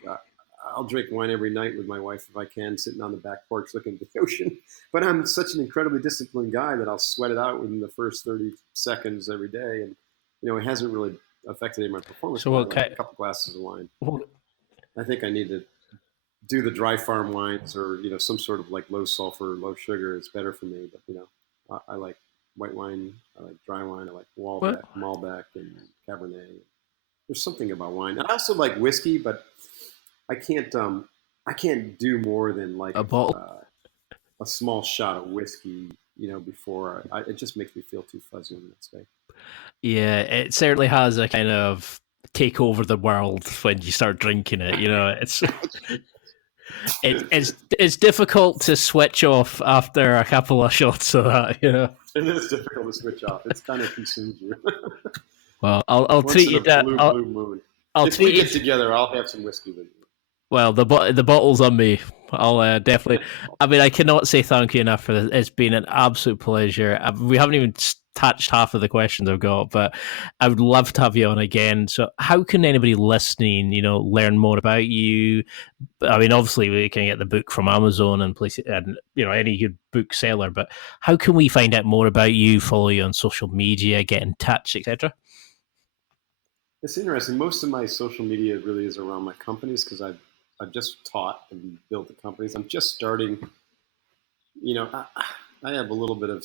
I'll drink wine every night with my wife if I can, sitting on the back porch looking at the ocean. But I'm such an incredibly disciplined guy that I'll sweat it out within the first 30 seconds every day. And, it hasn't really affected any of my performance. So a couple glasses of wine. I think I need to do the dry farm wines or, some sort of like low sulfur, low sugar. It's better for me. But, I like white wine. I like dry wine. I like Malbec and Cabernet. There's something about wine. I also like whiskey, but I can't do more than like a bottle, a small shot of whiskey, before it just makes me feel too fuzzy on the next day. Yeah, it certainly has a kind of take over the world when you start drinking it. It's difficult to switch off after a couple of shots of that. It is difficult to switch off. It's kind of consumes you. Well, I'll treat you that. Blue moon. If we get together, I'll have some whiskey with you. Well, the bottle's on me. I'll definitely. I mean, I cannot say thank you enough for this. It's been an absolute pleasure. We haven't even touched half of the questions I've got, but I would love to have you on again. So, how can anybody listening, learn more about you? I mean, obviously, we can get the book from Amazon and places, and any good bookseller. But how can we find out more about you? Follow you on social media, get in touch, etc. It's interesting. Most of my social media really is around my companies because I've just taught and built the companies. I'm just starting. I have a little bit of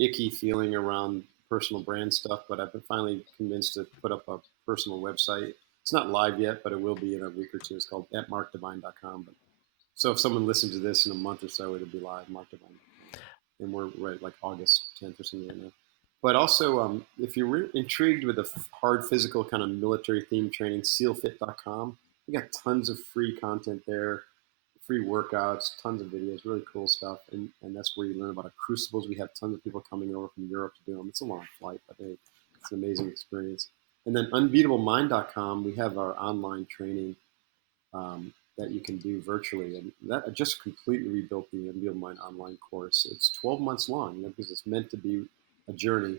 icky feeling around personal brand stuff, but I've been finally convinced to put up a personal website. It's not live yet, but it will be in a week or two. It's called @markdevine.com. But so if someone listens to this in a month or so, it'll be live, Mark Devine. And we're right like August 10th or something right now. But also, if you're intrigued with a hard physical kind of military themed training, sealfit.com. We got tons of free content there, free workouts, tons of videos, really cool stuff. And that's where you learn about our crucibles. We have tons of people coming over from Europe to do them. It's a long flight, but hey, it's an amazing experience. And then unbeatablemind.com, we have our online training that you can do virtually. And that I just completely rebuilt the Unbeatable Mind online course. It's 12 months long, because it's meant to be a journey.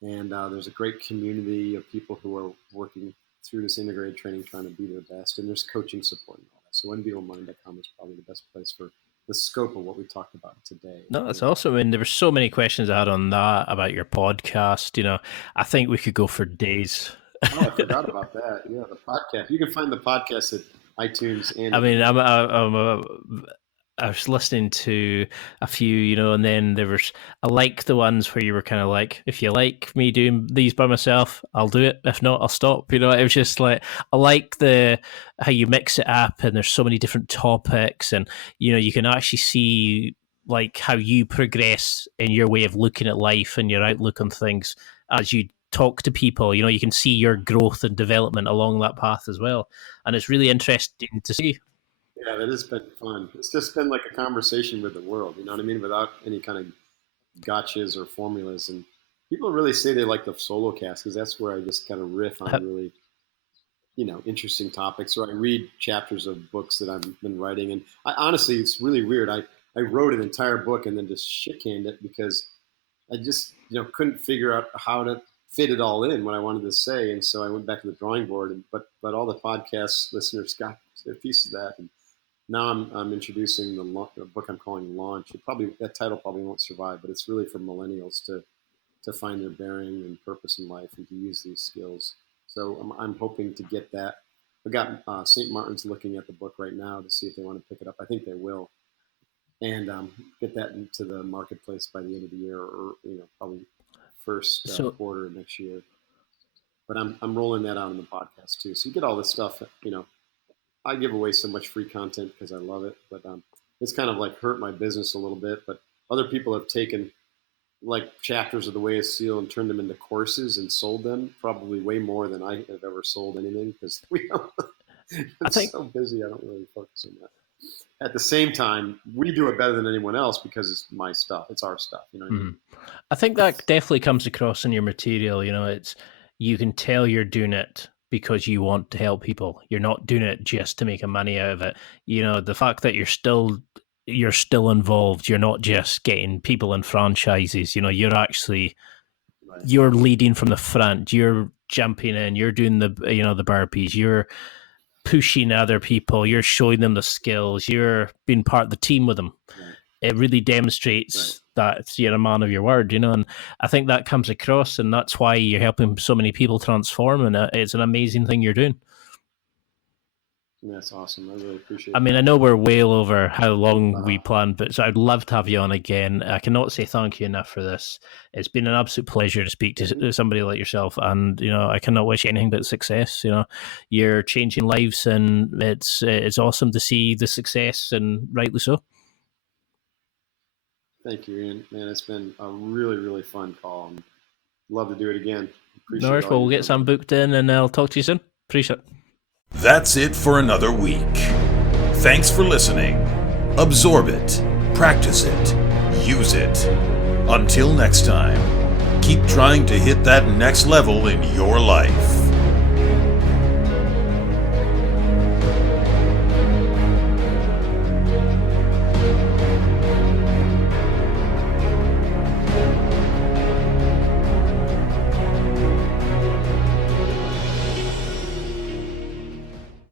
And there's a great community of people who are working through this integrated training, trying to be their best. And there's coaching support and all that. So unbeatablemind.com is probably the best place for the scope of what we talked about today. No, that's awesome. I mean, there were so many questions I had on that, about your podcast. I think we could go for days. Oh, I forgot about that. Yeah, the podcast. You can find the podcast at iTunes. And I mean, I was listening to a few, and then I like the ones where you were kind of like, if you like me doing these by myself, I'll do it. If not, I'll stop. It was just like, I like how you mix it up, and there's so many different topics, and you can actually see like how you progress in your way of looking at life and your outlook on things as you talk to people. You can see your growth and development along that path as well, and it's really interesting to see. Yeah, that has been fun. It's just been like a conversation with the world, you know what I mean? Without any kind of gotchas or formulas. And people really say they like the solo cast because that's where I just kind of riff on really, interesting topics. Or I read chapters of books that I've been writing. And honestly, it's really weird. I wrote an entire book and then just shit-canned it because I just, couldn't figure out how to fit it all in what I wanted to say. And so I went back to the drawing board. But all the podcast listeners got a piece of that. And now I'm introducing the book I'm calling Launch. That title probably won't survive, but it's really for millennials to find their bearing and purpose in life and to use these skills. So I'm hoping to get that. I've got St. Martin's looking at the book right now to see if they want to pick it up. I think they will, and get that into the marketplace by the end of the year, or probably first quarter of next year. But I'm rolling that out on the podcast too. So you get all this stuff, I give away so much free content because I love it, but it's kind of like hurt my business a little bit. But other people have taken like chapters of The Way of SEAL and turned them into courses and sold them probably way more than I have ever sold anything because I'm so busy. I don't really focus on that. At the same time, we do it better than anyone else because it's my stuff. It's our stuff. You know what I mean? I think that definitely comes across in your material. You can tell you're doing it because you want to help people. You're not doing it just to make a money out of it. The fact that you're still involved. You're not just getting people in franchises. You're actually you're leading from the front. You're jumping in. You're doing the the burpees. You're pushing other people. You're showing them the skills. You're being part of the team with them. Right. It really demonstrates that you're a man of your word, and I think that comes across, and that's why you're helping so many people transform, and it's an amazing thing you're doing. That's awesome. I really appreciate it. I mean, I know we're way over how long we planned, but so I'd love to have you on again. I cannot say thank you enough for this. It's been an absolute pleasure to speak to somebody like yourself, and I cannot wish anything but success. You're changing lives, and it's awesome to see the success, and rightly so. Thank you, Ian. Man, it's been a really, really fun call. And love to do it again. No worries. We'll get some booked in, and I'll talk to you soon. Appreciate it. That's it for another week. Thanks for listening. Absorb it, practice it, use it. Until next time, keep trying to hit that next level in your life.